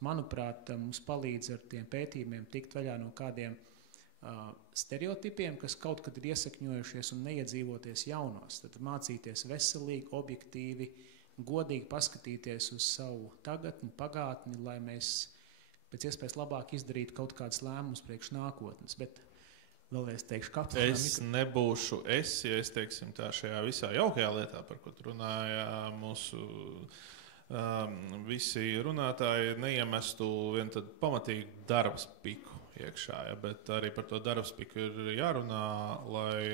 manuprāt, mums palīdz ar tiem pētījumiem tikt vaļā no kādiem stereotipiem, kas kaut kad ir iesakņojušies un neiedzīvoties jaunos. Tad mācīties veselīgi, objektīvi, godīgi paskatīties uz savu tagadni, pagātni, lai mēs pēc iespējas labāk izdarītu kaut kādas lēmumus priekš nākotnes. Bet vēlreiz teikšu, kapelānam. Es nebūšu ja es teiksim tā šajā visā jaukajā lietā, par ko runāja mūsu visi runātāji, neiemestu vien tad pamatīgu darbspiku iekšā, bet arī par to darbspiku ir jārunā, lai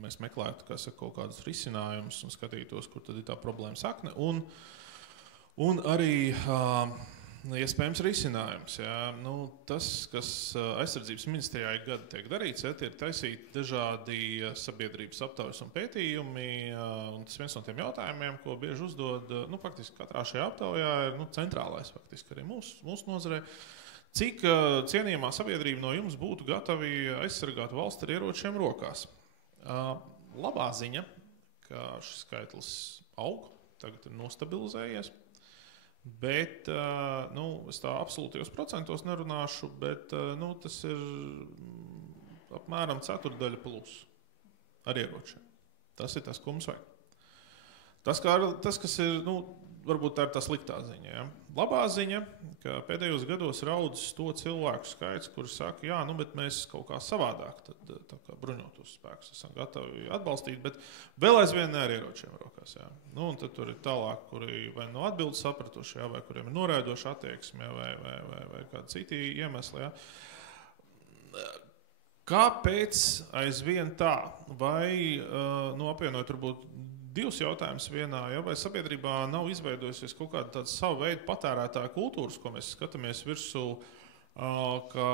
mēs meklētu, kaut kādus risinājumus un skatītos, kur tad ir tā problēma sakne. Un arī iespējams risinājums. Jā. Tas, kas aizsardzības ministrijā ik gadu tiek darīts, ir taisīt dažādi sabiedrības aptaujas un pētījumi. Un tas viens no tiem jautājumiem, ko bieži uzdod, faktiski katrā šajā aptaujā ir centrālais faktiski arī mūsu nozarē. Cik cienījamā sabiedrība no jums būtu gatavi aizsargāt valsti ar ieročiem rokās? Labā ziņa, ka šis skaitlis aug, tagad ir nostabilizējies. Bet es tā absolūtajos procentos nerunāšu, bet tas ir apmēram ceturdaļa plus ar ieročiem. Tas ir tas, ko mums vajag. Tas kas ir, varbūt tā ir tā sliktā ziņa. Ja? Labā ziņa, ka pēdējos gados ir audzis to cilvēku skaits, kuri saka, jā, bet mēs kaut kā savādāk, tad tā kā bruņotos spēkus esam gatavi atbalstīt, bet vēl aizvien ne ar ieročiem rokās. Ja? Un tad tur ir tālāk, kuri vai no atbildes sapratuši, ja? Vai kuriem ir noraidoša attieksme, ja? vai kādi citi iemesli. Ja? Kāpēc aizvien tā? Vai apvienojot varbūt divus jautājumus vienā, ja? Vai sabiedrībā nav izveidojusies kaut kāda tāda savu veidu patērētāja kultūras, ko mēs skatāmies virsū, ka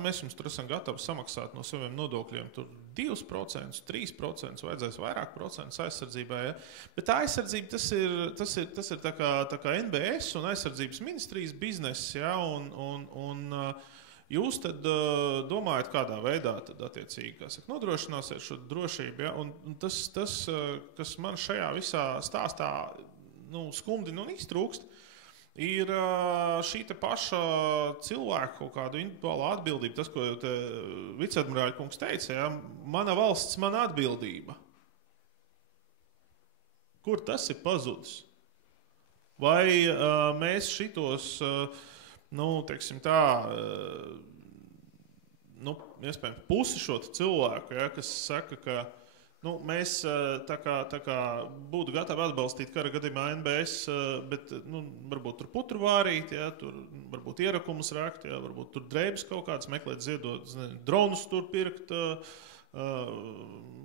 mēs jums tur esam gatavi samaksāt no saviem nodokļiem tur 2%, 3%, vajadzēs vairāk procentus aizsardzībai. Ja? Bet tā aizsardzība tas ir tā kā NBS un aizsardzības ministrijas bizness, ja? Un jūs tad domājat, kādā veidā tad attiecīgi nodrošināsiet šo drošību. Ja? Un tas, kas man šajā visā stāstā skumdi un iztrūkst, ir šī te paša cilvēka kaut kāda individuāla atbildība. Tas, ko viceadmirāļa kungs teica, ja? Mana valsts, mana atbildība. Kur tas ir pazudis? Vai mēs šitos... teiksim tā, iespējams, pusi šo cilvēku, ja, kas saka, ka mēs tā kā būtu gatavi atbalstīt kara gadījumā NBS, bet varbūt tur putru vārīt, ja, tur varbūt ierakumus rakt, ja, varbūt tur drēbes kaut kāds meklēt, ziedot, dronus tur pirkt,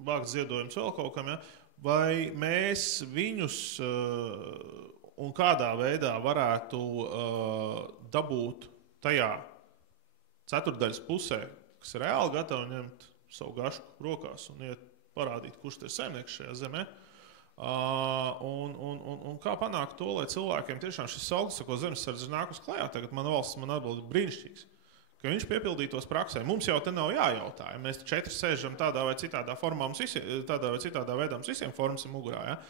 vākt ziedojumus vēl kaut kam. Ja. Vai mēs viņus un kādā veidā varētu dabūt tajā ceturdaļas pusē, kas ir reāli gatavi ņemt savu gašku rokās un iet parādīt, kurš ir saimnieks šajā zemē. Un kā panākt to, lai cilvēkiem tiešām šis augstsako zemesardze ir nākus klajā, tagad mana valsts, man atbild brīnišķīgs, ka viņš piepildītos praksē. Mums jau te nav jājautā, ja mēs 4 sēžam tādā vai citādā formā, tādā vai citādā veidā mums visiem formas ir mugurā, ja?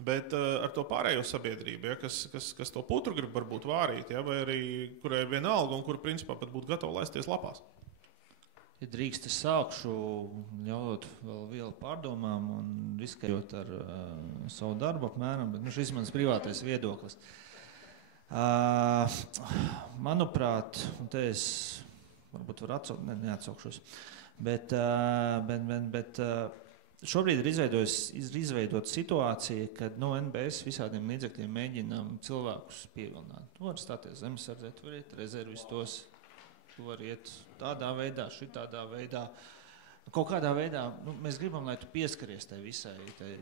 Bet ar to pārējo sabiedrību, ja, kas to putru grib varbūt vārīt, ja, vai arī kurai ir viena alga un kura principā pat būtu gatava laisties lapās. Ja drīkst, es sākšu ļaujot vēl vielu pārdomām un riskējot ar savu darbu apmēram, bet šis mans privātais viedoklis. Manuprāt, un te es varbūt varu neatsaukšos, bet šobrīd ir izveidota situācija, kad no NBS visādiem līdzekļiem mēģinām cilvēkus pievilināt. Tu vari stāties zemesardzē, tu vari iet rezervistos, tu vari iet tādā veidā, šitādā veidā. Kaut kādā veidā mēs gribam, lai tu pieskaries tai visai tai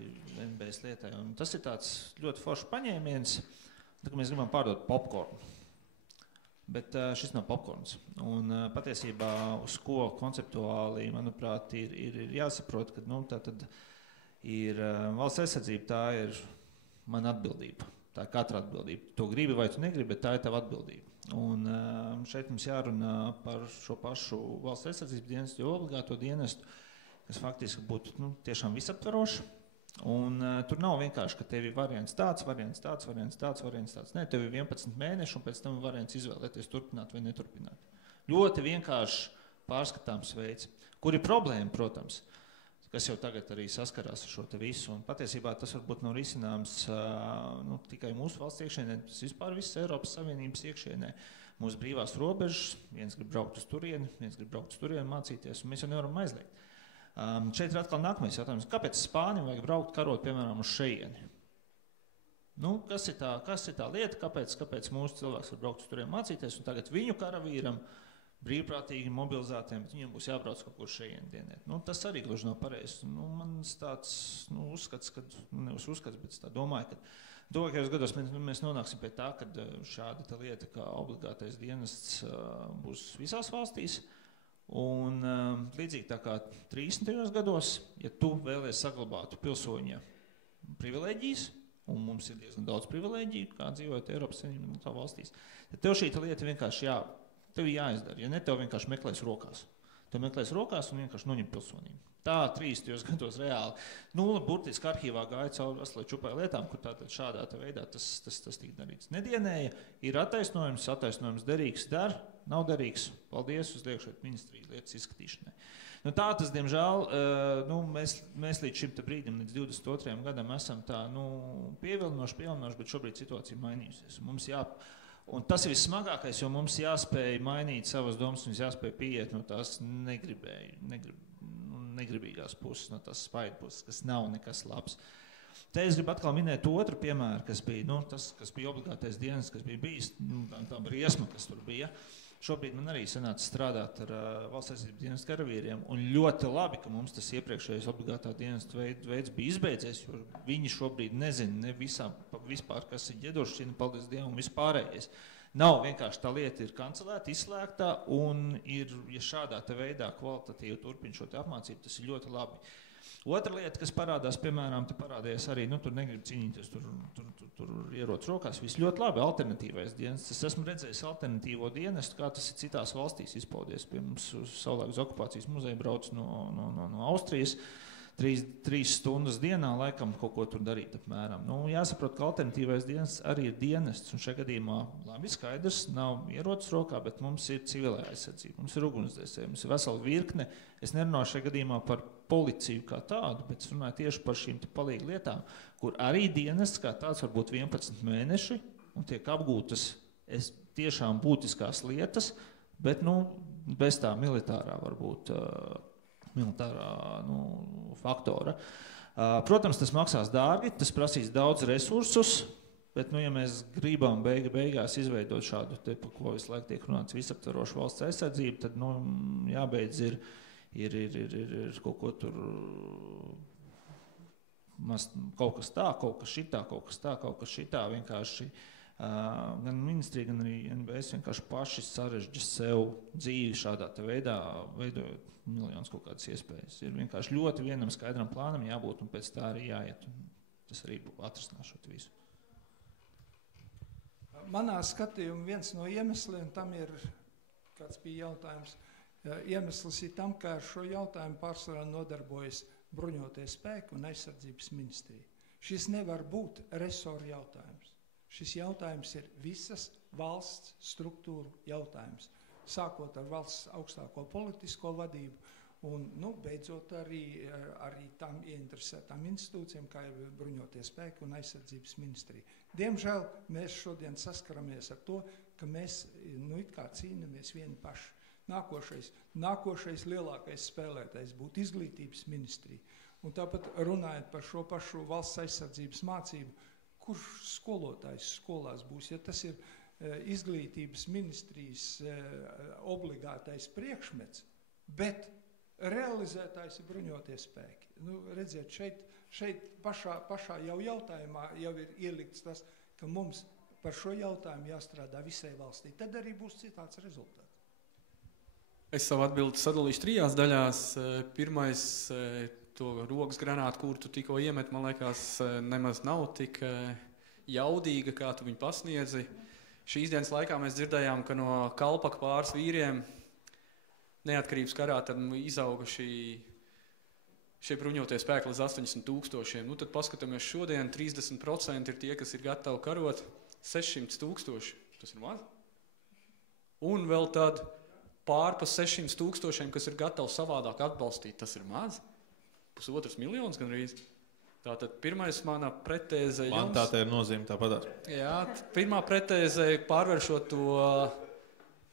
NBS lietai. Un tas ir tāds ļoti foršs paņēmiens, ka mēs gribam pārdot popkornu. Bet šis nav popkorns. Un patiesībā uz ko konceptuāli, manuprāt, ir jāsaprot, ka tātad ir valsts aizsardzība, tā ir mana atbildība. Tā ir katra atbildība. Tu gribi vai tu negribi, bet tā ir tava atbildība. Un šeit mums jārunā par šo pašu valsts aizsardzības dienestu, jo obligāto dienestu, kas faktiski būtu tiešām visaptveroši. Un tur nav vienkārši, ka tev ir variants tāds. Nē, tev ir 11 mēneši, un pēc tam ir variants izvēlēties turpināt vai neturpināt. Ļoti vienkārši pārskatāms veids. Kur ir problēma, protams, kas jau tagad arī saskarās ar šo te visu. Un patiesībā tas varbūt nav risināms tikai mūsu valsts iekšienē, tas vispār visas Eiropas Savienības iekšienē. Mūsu brīvās robežas, viens grib braukt uz turieni, mācīties, un mēs jau nevaram aizliegt. Šeit ir atkal nākamais jautājums. Kāpēc Spānijam vajag braukt karot, piemēram, uz šeieni? Kas ir tā lieta, kāpēc mūsu cilvēks var braukt uz turieni mācīties, un tagad viņu karavīram brīvprātīgi mobilizētiem, bet viņiem būs jābrauc kaut kur šeieni dienēt. Tas arī gluži nav pareizi. Man tāds uzskats, bet es tā domāju, ka Tuvākajos gados mēs nonāksim pie tā, ka šāda lieta kā obligātais dienests būs visās valstīs. Un līdzīgi tā kā 30. gados, ja tu vēlies saglabāt pilsoņa privilēģijas, un mums ir diezgan daudz privilēģiju, kā dzīvojot Eiropas Savienībā valstīs, tad tev šī lieta vienkārši tev jāizdara, ja ne tev vienkārši meklēs rokās. Tev meklēs rokās un vienkārši noņem pilsonību. Tā 30. gados reāli. Burtiski arhīvā gāja cauri veselai čupai lietām, kur tātad šādā veidā tas tika darīts. Nedienēja, ir attaisnojums derīgs, nav derīgs. Paldies uz liekšļietu ministriju lietas izskatīšanai. Tā tas, diemžēl, mēs līdz šim brīdim, līdz 22. gadam esam tā, pievilinoši, bet šobrīd situācija mainījusies. Un tas ir vissmagākais, jo mums jāspēj mainīt savas domas, mums jāspēj pieiet no tās negribīgās puses, no tās spaidu puses, kas nav nekas labs. Te es gribu atkal minēt otru piemēru, kas bija, tas, kas bija obligātais dienas, kas bija bijis, tā briesma, kas tur bija. Šobrīd man arī sanāca strādāt ar valsts aizsardzības dienestu karavīriem, un ļoti labi, ka mums tas iepriekšējais obligātā dienestu veids bija izbeidzies, jo viņi šobrīd nezina ne vispār, kas ir ģedošana, paldies Dievam, vispārējais. Nav vienkārši tā lieta ir kancelēta, izslēgta, un ir, ja šādā veidā kvalitatīvi turpina šo apmācību, tas ir ļoti labi. Otra lieta, kas parādās, piemēram, te parādījās arī, tur negrib cīnīties, tur ierodas rokās, viss ļoti labi, alternatīvais dienests. Es esmu redzējis alternatīvo dienestu, kā tas ir citās valstīs izpaudies. Pie mums savulaik uz okupācijas muzeja brauc no Austrijas, 3 stundas dienā laikam kaut ko tur darīt apmēram. Jāsaprot, ka alternatīvais dienests arī ir dienests, un šajā gadījumā labi skaidrs, nav ierodas rokā, bet mums ir civilā aizsardzība, mums ir ugunsdzēsēji, mums ir vesela virkne. Es nerunāju šajā gadījumā par policiju kā tādu, bet es runāju tieši par šīm palīgu lietām, kur arī dienests kā tāds var būt 11 mēneši un tiek apgūtas tiešām būtiskās lietas, bet bez tā militārā varbūt faktora. Protams, tas maksās dārgi, tas prasīs daudz resursus, bet, ja mēs gribam beigās izveidot šādu, par ko visu laiku tiek runāts visaptverošu valsts aizsardzību, tad, jābeidz ir kaut ko tur kaut kas tā, kaut kas šitā, kaut kas šitā, vienkārši gan ministrija, gan arī NBS vienkārši paši sarežģi sev dzīvi šādā veidā, veidojot miljonus kaut kādas iespējas. Ir vienkārši ļoti vienam skaidram plānam jābūt un pēc tā arī jāiet. Tas arī atrisinās šo visu. Manā skatījumā viens no iemesliem tam ir, kāds bija jautājums, iemesls ir tam, ka ar šo jautājumu pārsvarā nodarbojas bruņotie spēki un aizsardzības ministrija. Šis nevar būt resoru jautājums. Šis jautājums ir visas valsts struktūru jautājums, sākot ar valsts augstāko politisko vadību un, beidzot arī tām ieinteresētām institūcijām, kā ir bruņotie spēki un aizsardzības ministrija. Diemžēl mēs šodien saskaramies ar to, ka mēs, it kā cīnamies vieni paši. Nākošais lielākais spēlētājs būtu izglītības ministrija. Un tāpat runājot par šo pašu valsts aizsardzības mācību, kurš skolotājs skolās būs, ja tas ir izglītības ministrijas obligātais priekšmets, bet realizētājs ir bruņotie spēki. Redziet, šeit pašā jau jautājumā jau ir ielikts tas, ka mums par šo jautājumu jāstrādā visai valstī. Tad arī būs citāds rezultāts. Es savu atbildi sadalīšu 3 daļās. Pirmais, to rokas granātu, kur tu tikko iemet, man liekas, nemaz nav tik jaudīga, kā tu viņu pasniedzi. Šīs dienas laikā mēs dzirdējām, ka no Kalpaka pāris vīriem neatkarības karā tad izauga šie bruņotie spēki līdz 80,000. Tad paskatāmies šodien, 30% ir tie, kas ir gatavi karot, 600,000. Tas ir maz. Un vēl tad pār pa 600,000, kas ir gatavi savādāk atbalstīt, tas ir maz. 1,5 miljonus gandrīz. Tātad pirmais mana pretēze jums. Man tā ir nozīme tāpatās. Jā, pirmā pretēze pārvēršot to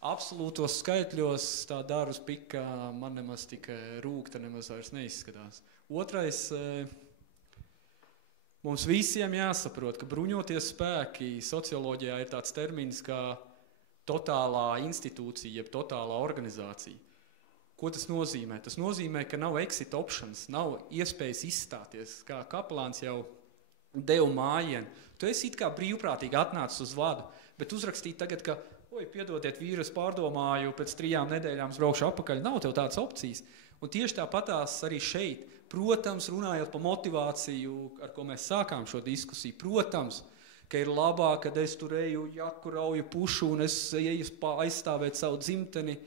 absolūtos skaitļos, tā dara uz pika, man nemaz tik rūgta nemaz vairs neizskatās. Otrais, mums visiem jāsaprot, ka bruņotie spēki socioloģijā ir tāds termins kā totālā institūcija, jeb totālā organizācija. Ko tas nozīmē? Tas nozīmē, ka nav exit options, nav iespējas izstāties. Kā kapelāns jau devu mājienu. Tu esi it kā brīvprātīgi atnācis uz vadu, bet uzrakstīt tagad, ka, piedodiet vīru, es pārdomāju, pēc 3 nedēļām es braukšu atpakaļ, nav tev tādas opcijas. Un tieši tāpatās arī šeit, protams, runājot par motivāciju, ar ko mēs sākām šo diskusiju, protams, ka ir labāk, kad es tur eju jaku rauju pušu un es eju aizstāvēt savu dzimteni,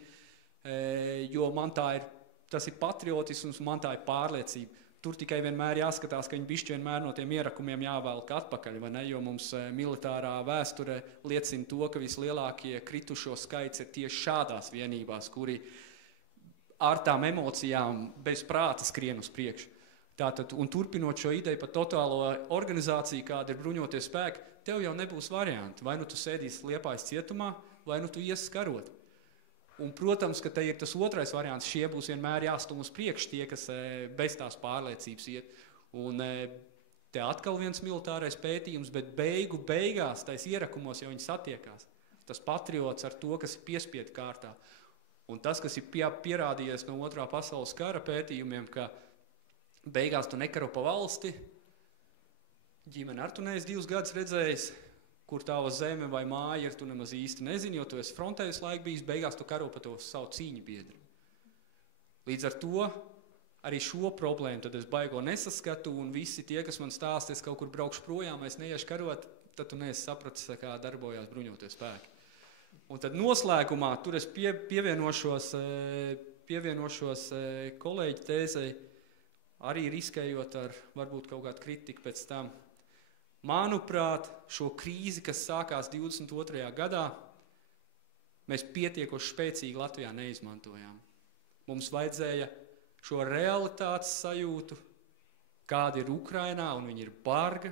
jo man tas ir patriotisms, man tā ir pārliecība. Tur tikai vienmēr jāskatās, ka viņi bišķi vienmēr no tiem ierakumiem jāvēlk atpakaļ, vai ne? Jo mums militārā vēsture liecina to, ka vislielākie kritušo skaits ir tieši šādās vienībās, kuri ar tām emocijām bez prāta skrien uz priekšu. Tātad, un turpinot šo ideju par totālo organizāciju, kāda ir bruņotie spēki, tev jau nebūs varianti. Vai nu tu sēdīsi Liepājas cietumā, vai nu tu iesi karot. Un, protams, ka te ir tas otrais variants, šie būs vienmēr jāstum uz priekšu tie, kas bez tās pārliecības iet. Un te atkal viens militārais pētījums, bet beigās tais ierakumos jau viņi satiekās. Tas patriots ar to, kas ir piespiedu kārtā. Un tas, kas ir pierādījies no 2. pasaules kara pētījumiem, ka beigās tu nekaro pa valsti, ģimene ar tu neesi 2 gadus redzējis, kur tava zeme vai māja ir, tu nemaz īsti nezini, jo tu esi frontējas laika bijis, beigās tu karo pa to savu cīņu biedri. Līdz ar to arī šo problēmu tad es baigo nesaskatu, un visi tie, kas man stāsta, es kaut kur braukšu projām, es neiešu karot, tad tu neesi sapratis, kā darbojās bruņotie spēki. Un tad noslēgumā, tur es pievienošos kolēģi tēzei, arī riskējot ar varbūt kaut kādu kritiku pēc tam. Manuprāt, šo krīzi, kas sākās 22. gadā, mēs pietiekoši spēcīgi Latvijā neizmantojām. Mums vajadzēja šo realitātes sajūtu, kāda ir Ukrainā, un viņa ir barga.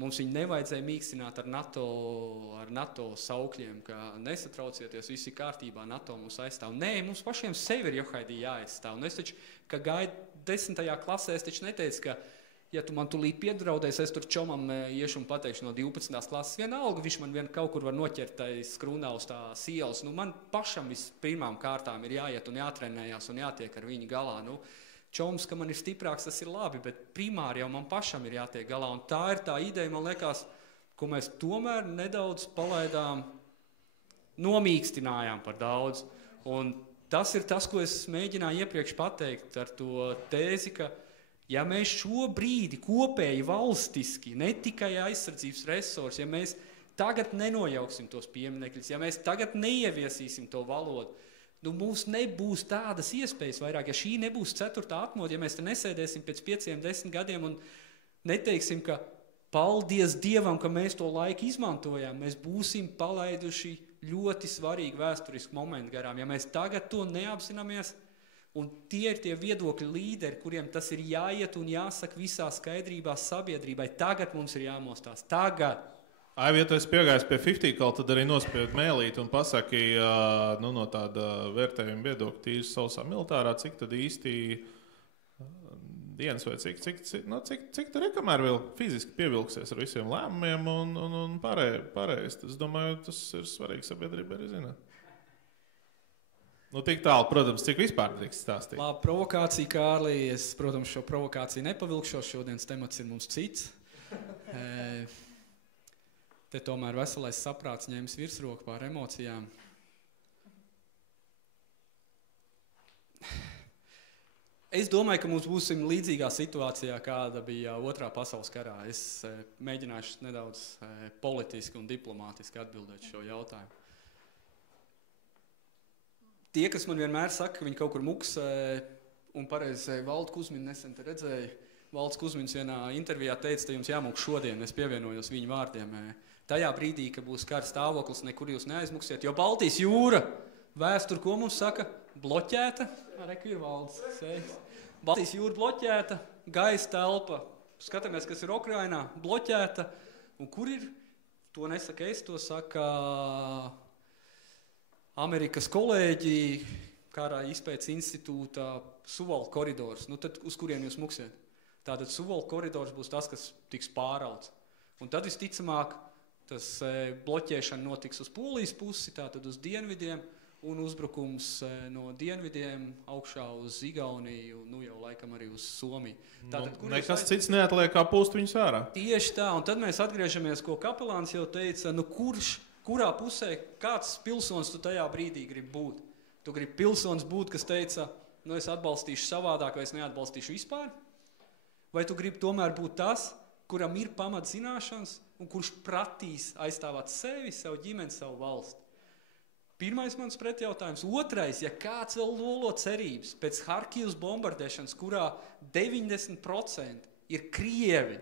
Mums viņu nevajadzēja mīkstināt ar NATO saukļiem, ka nesatraucieties, viss ir kārtībā, NATO mūs aizstāv. Nē, mums pašiem sevi ir johaidī jāaizstāv. Un es taču, ka gaidu 10. klasē, es taču neteicu, ka ja tu man tulīt piedraudēs, es tur čomam iešu un pateikšu no 12. klases vienalga, viņš man kaut kur var noķert skrūnā uz tā sielas. Man pašam vispirmām kārtām ir jāiet un jātrenējās un jātiek ar viņu galā. Čoms, ka man ir stiprāks, tas ir labi, bet primāri jau man pašam ir jātiek galā. Un tā ir tā ideja, man liekas, ko mēs tomēr nedaudz palaidām, nomīkstinājām par daudz. Un tas ir tas, ko es mēģināju iepriekš pateikt ar to tēzi, ka ja mēs šo brīdi kopēji valstiski, ne tikai aizsardzības resursi, ja mēs tagad nenojauksim tos pieminekļus, ja mēs tagad neieviesīsim to valodu, mums nebūs tādas iespējas vairāk. Ja šī nebūs 4. atmoda, ja mēs te nesēdēsim pēc 5-10 gadiem un neteiksim, ka paldies Dievam, ka mēs to laiku izmantojām, mēs būsim palaiduši ļoti svarīgu vēsturisku momentu garām. Ja mēs tagad to neapzināmies, un tie ir tie viedokļi līderi, kuriem tas ir jāiet un jāsaka visā skaidrībā sabiedrībai. Tagad mums ir jāmostās. Tagad. Aivi, ja tu esi piegājis pie 50 kal, tad arī nospied mēlīt un pasaki no tāda vērtējuma viedokļa tīri sausā militārā, cik tad īsti dienas vai cik tur ir, kamēr vēl fiziski pievilksies ar visiem lēmumiem un pārējais. Es domāju, tas ir svarīgi sabiedrībai arī zināt. Tik tālu, protams, cik vispār drīkst stāstīt. Labi, provokācija, Kārli. Es, protams, šo provokāciju nepavilkšos. Šodienas temats ir mums cits. Te tomēr veselais saprāts ņems virsroku pār emocijām. Es domāju, ka mums būsim līdzīgā situācijā, kāda bija 2. pasaules karā. Es mēģināšu nedaudz politiski un diplomātiski atbildēt šo jautājumu. Tie, kas man vienmēr saka, ka viņi kaut kur muksē, un pareizi Valdu Kuzminu nesen te redzēju, Valds Kuzmins vienā intervijā teica, ka jums jāmūk šodien, es pievienojos viņu vārdiem. Tajā brīdī, ka būs kara stāvoklis, nekur jūs neaizmuksiet, jo Baltijas jūra vēstur, ko mums saka, bloķēta. Reku ir Valds. Baltijas jūra bloķēta, gaisa telpa, skatāmies, kas ir Ukrainā, bloķēta, un kur ir, to nesaka es, to saka Amerikas kolēģi, Kara izpētes institūta Suvalku koridors. Tad uz kurien jūs muksiet? Tātad Suvalku koridors būs tas, kas tiks pārauts. Un tad visticamāk tas bloķēšana notiks uz Polijas pusi, tātad uz dienvidiem, un uzbrukums no dienvidiem augšā uz Igauniju, nu jau laikam arī uz Somiju. Tātad, nekas cits neatliek kā pūst viņus ārā. Tieši tā, un tad mēs atgriežamies, ko kapelāns jau teica, nu kurā pusē, kāds pilsonis tu tajā brīdī gribi būt? Tu gribi pilsonis būt, kas teica, nu es atbalstīšu savādāk, vai es neatbalstīšu vispār? Vai tu gribi tomēr būt tas, kuram ir pamatzināšanas un kurš pratīs aizstāvāt sevi, savu ģimeni, savu valsti? Pirmais mans pretjautājums. Otrais, ja kāds vēl lolo cerības pēc Harkivas bombardēšanas, kurā 90% ir krievi,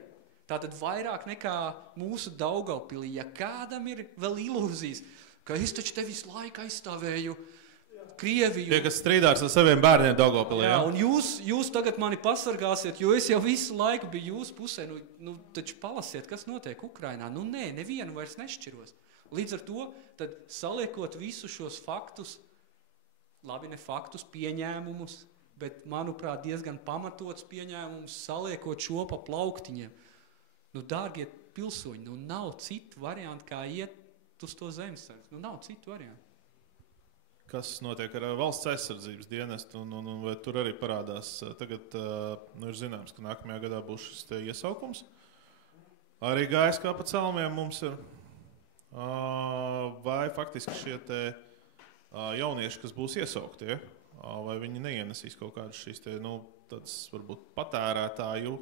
tātad vairāk nekā mūsu Daugavpilī, ja kādam ir vēl ilūzijas, ka es taču te visu laiku aizstāvēju Krieviju. Tie, kas strīdās ar saviem bērniem Daugavpilī. Jā, un jūs tagad mani pasargāsiet, jo es jau visu laiku biju jūsu pusē. Nu taču palasiet, kas notiek Ukrainā. Nu nē, nevienu vairs nešķiros. Līdz ar to, tad saliekot visus šos faktus, labi ne faktus, pieņēmumus, bet, manuprāt, diezgan pamatots pieņēmumus, saliekot šo pa plauktiņiem. Nu, dārgie pilsoņi, nu nav citu variantu, kā iet uz to zemesardzi. Nu, nav citu variantu. Kas notiek ar valsts aizsardzības dienestu, un vai tur arī parādās tagad, nu ir zināms, ka nākamajā gadā būs šis te iesaukums. Arī gājis kā pa celmiem mums ir. Vai faktiski šie te jaunieši, kas būs iesauktie, vai viņi neienesīs kaut kādus šīs te, nu, tāds varbūt patērētāju,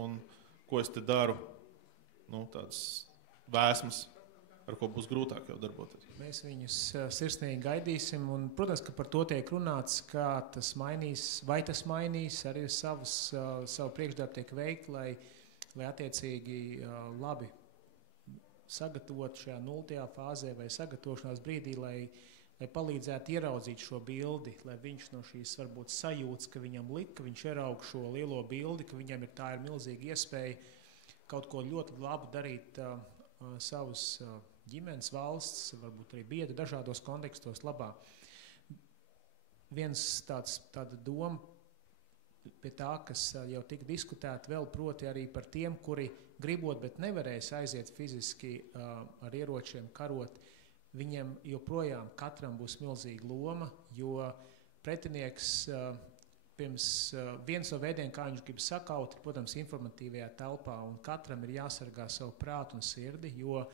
un ko es te daru, nu, tāds vēsmas, ar ko būs grūtāk jau darboties. Mēs viņus sirsnīgi gaidīsim, un, protams, ka par to tiek runāts, kā tas mainīs, vai tas mainīs, arī savu priekšdarbu tiek veikt, lai attiecīgi labi sagatavot šajā 0. fāzē vai sagatavošanās brīdī, lai palīdzētu ieraudzīt šo bildi, lai viņš no šīs varbūt sajūtas, ka viņam ka viņš ieraug šo lielo bildi, ka viņam tā ir milzīga iespēja kaut ko ļoti labu darīt savus ģimenes valsts, varbūt arī biedru dažādos kontekstos labā. Tāda doma pie tā, kas jau tika diskutēta vēl proti arī par tiem, kuri gribot, bet nevarēs aiziet fiziski ar ieročiem karot, viņiem joprojām katram būs milzīga loma, jo pretinieks viens no veidiem, kā viņš grib sakaut, protams, informatīvajā telpā, un katram ir jāsargā savu prātu un sirdi, jo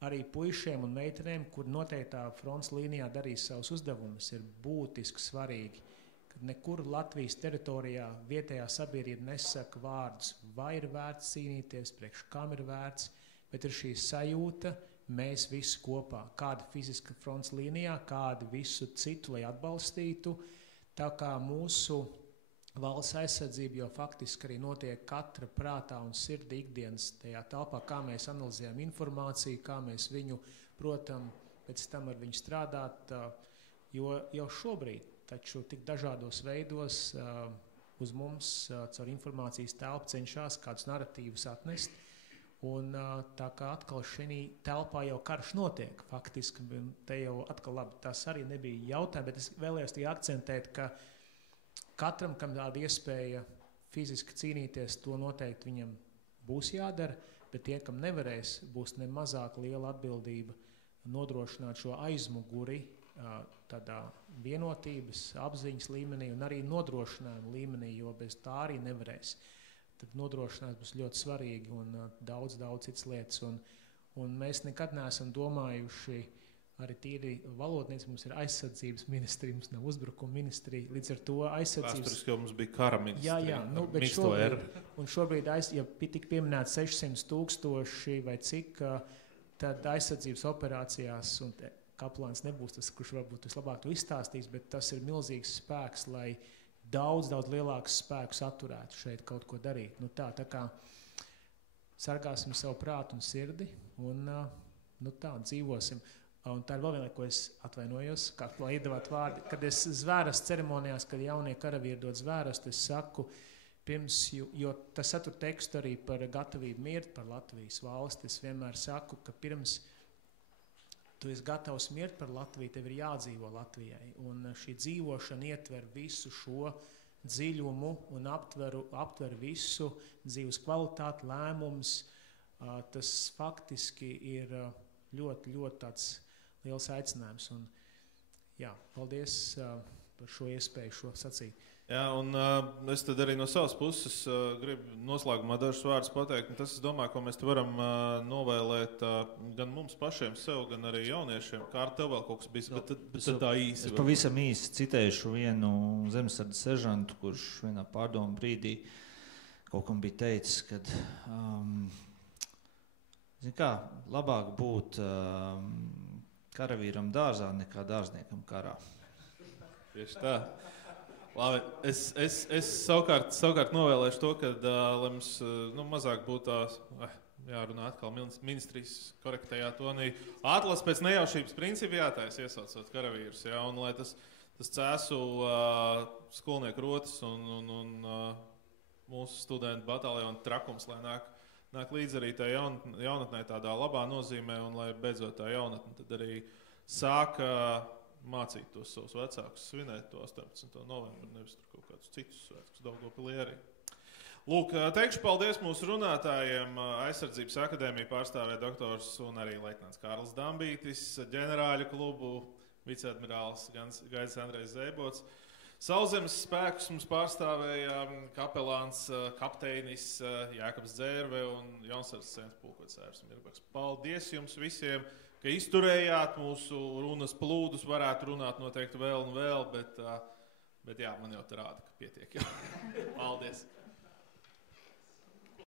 arī puišiem un meitenēm, kur noteiktā fronts līnijā darīs savus uzdevumus, ir būtiski svarīgi, ka nekur Latvijas teritorijā vietējā sabiedrība nesaka vārdus, vai ir vērts cīnīties, priekš kam ir vērts, bet ir šī sajūta, mēs visi kopā, kāda fiziska fronts līnijā, kāda visu citu, lai atbalstītu, tā kā mūsu valsts aizsardzība jau faktiski arī notiek katra prātā un sirdī ikdienas tajā telpā, kā mēs analizējam informāciju, kā mēs viņu, protams, pēc tam ar viņu strādāt, jo jau šobrīd, taču tik dažādos veidos uz mums caur informācijas telpu cenšas kādus naratīvus atnest, un tā kā atkal šī telpā jau karš notiek, faktiski, te jau atkal labi, tas arī nebija jautājumi, bet es vēlējos tikai akcentēt, ka katram, kam tāda iespēja fiziski cīnīties, to noteikti viņam būs jādara, bet tie, kam nevarēs, būs nemazāk liela atbildība nodrošināt šo aizmuguri tādā vienotības, apziņas līmenī un arī nodrošinājuma līmenī, jo bez tā arī nevarēs. Tad nodrošināt būs ļoti svarīgi un daudz citas lietas. Un mēs nekad neesam domājuši, arī tīri valodnieci, mums ir aizsardzības ministrija, mums nav uzbrukuma ministrija, līdz ar to aizsardzības... Vēsturiski jau mums bija kara ministrija. Jā, nu, bet šobrīd ja tika pieminēts 600,000 vai cik, tad aizsardzības operācijās, un Kaplāns nebūs tas, kurš varbūt vislabāk to izstāstīs, bet tas ir milzīgs spēks, lai daudz lielāks spēkus atturētu šeit kaut ko darīt. Nu tā kā sargāsim savu prātu un sirdi un dzīvosim. Un tā ir vēl viena, ko es atvainojos, kā to iedavāt vārdi. Kad es zvēras ceremonijās, kad jaunie karavīri dod zvēras, es saku, jo tas satur tekstu arī par gatavību mirt par Latvijas valsti, es vienmēr saku, ka pirms tu esi gatavs mirt par Latviju, tev ir jādzīvo Latvijai. Un šī dzīvošana ietver visu šo dziļumu un aptver visu dzīves kvalitāti, lēmums. Tas faktiski ir ļoti tāds liels aicinājums. Un Jā, paldies par šo iespēju šo sacīt. Jā, un es tad arī no savas puses gribu noslēgumā dažus vārdus pateikt. Tas, es domāju, ko mēs te varam novēlēt gan mums pašiem sev, gan arī jauniešiem. Kā ar tev vēl kaut kas bijis, bet tad tā īsi. Es pavisam īsi citēšu vienu zemesardzes seržantu, kurš vienā pārdomu brīdī kaut kam bija teicis, ka zin kā, labāk būt karavīram dārzā nekā dārzniekam karā. Tieši tā. Labi, es savukārt novēlēšu to, ka lai mums mazāk būtu jārunā atkal ministrijas korektajā tonī. Atlas pēc nejaušības principa jātais iesaucot karavīrus, ja, un lai tas cēsu skolnieku rotas un mūsu studentu bataljonu trakums, lai nāk līdz arī tā jaunatnē tādā labā nozīmē, un lai beidzot tā jaunatne tad arī sāka mācīt tos savus vecākus svinēt to 18. novembru, nevis tur kaut kādus citus svētkus Daugavpilī arī. Lūk, teikšu paldies mūsu runātājiem. Aizsardzības akadēmiju pārstāvē doktors un arī leitnants Kārlis Dambītis, ģenerāļu klubu viceadmirālis Gaidis Andrejs Zēbots. Sauszemes spēkus mums pārstāvēja kapelāns, kapteinis Jākabs Dzērve un Jaunsaras centra pulkovedis Airs Mirbaks. Paldies jums visiem, ka izturējāt mūsu runas plūdus, varētu runāt noteikti vēl un vēl, bet jā, man jau te rāda, ka pietiek. Paldies!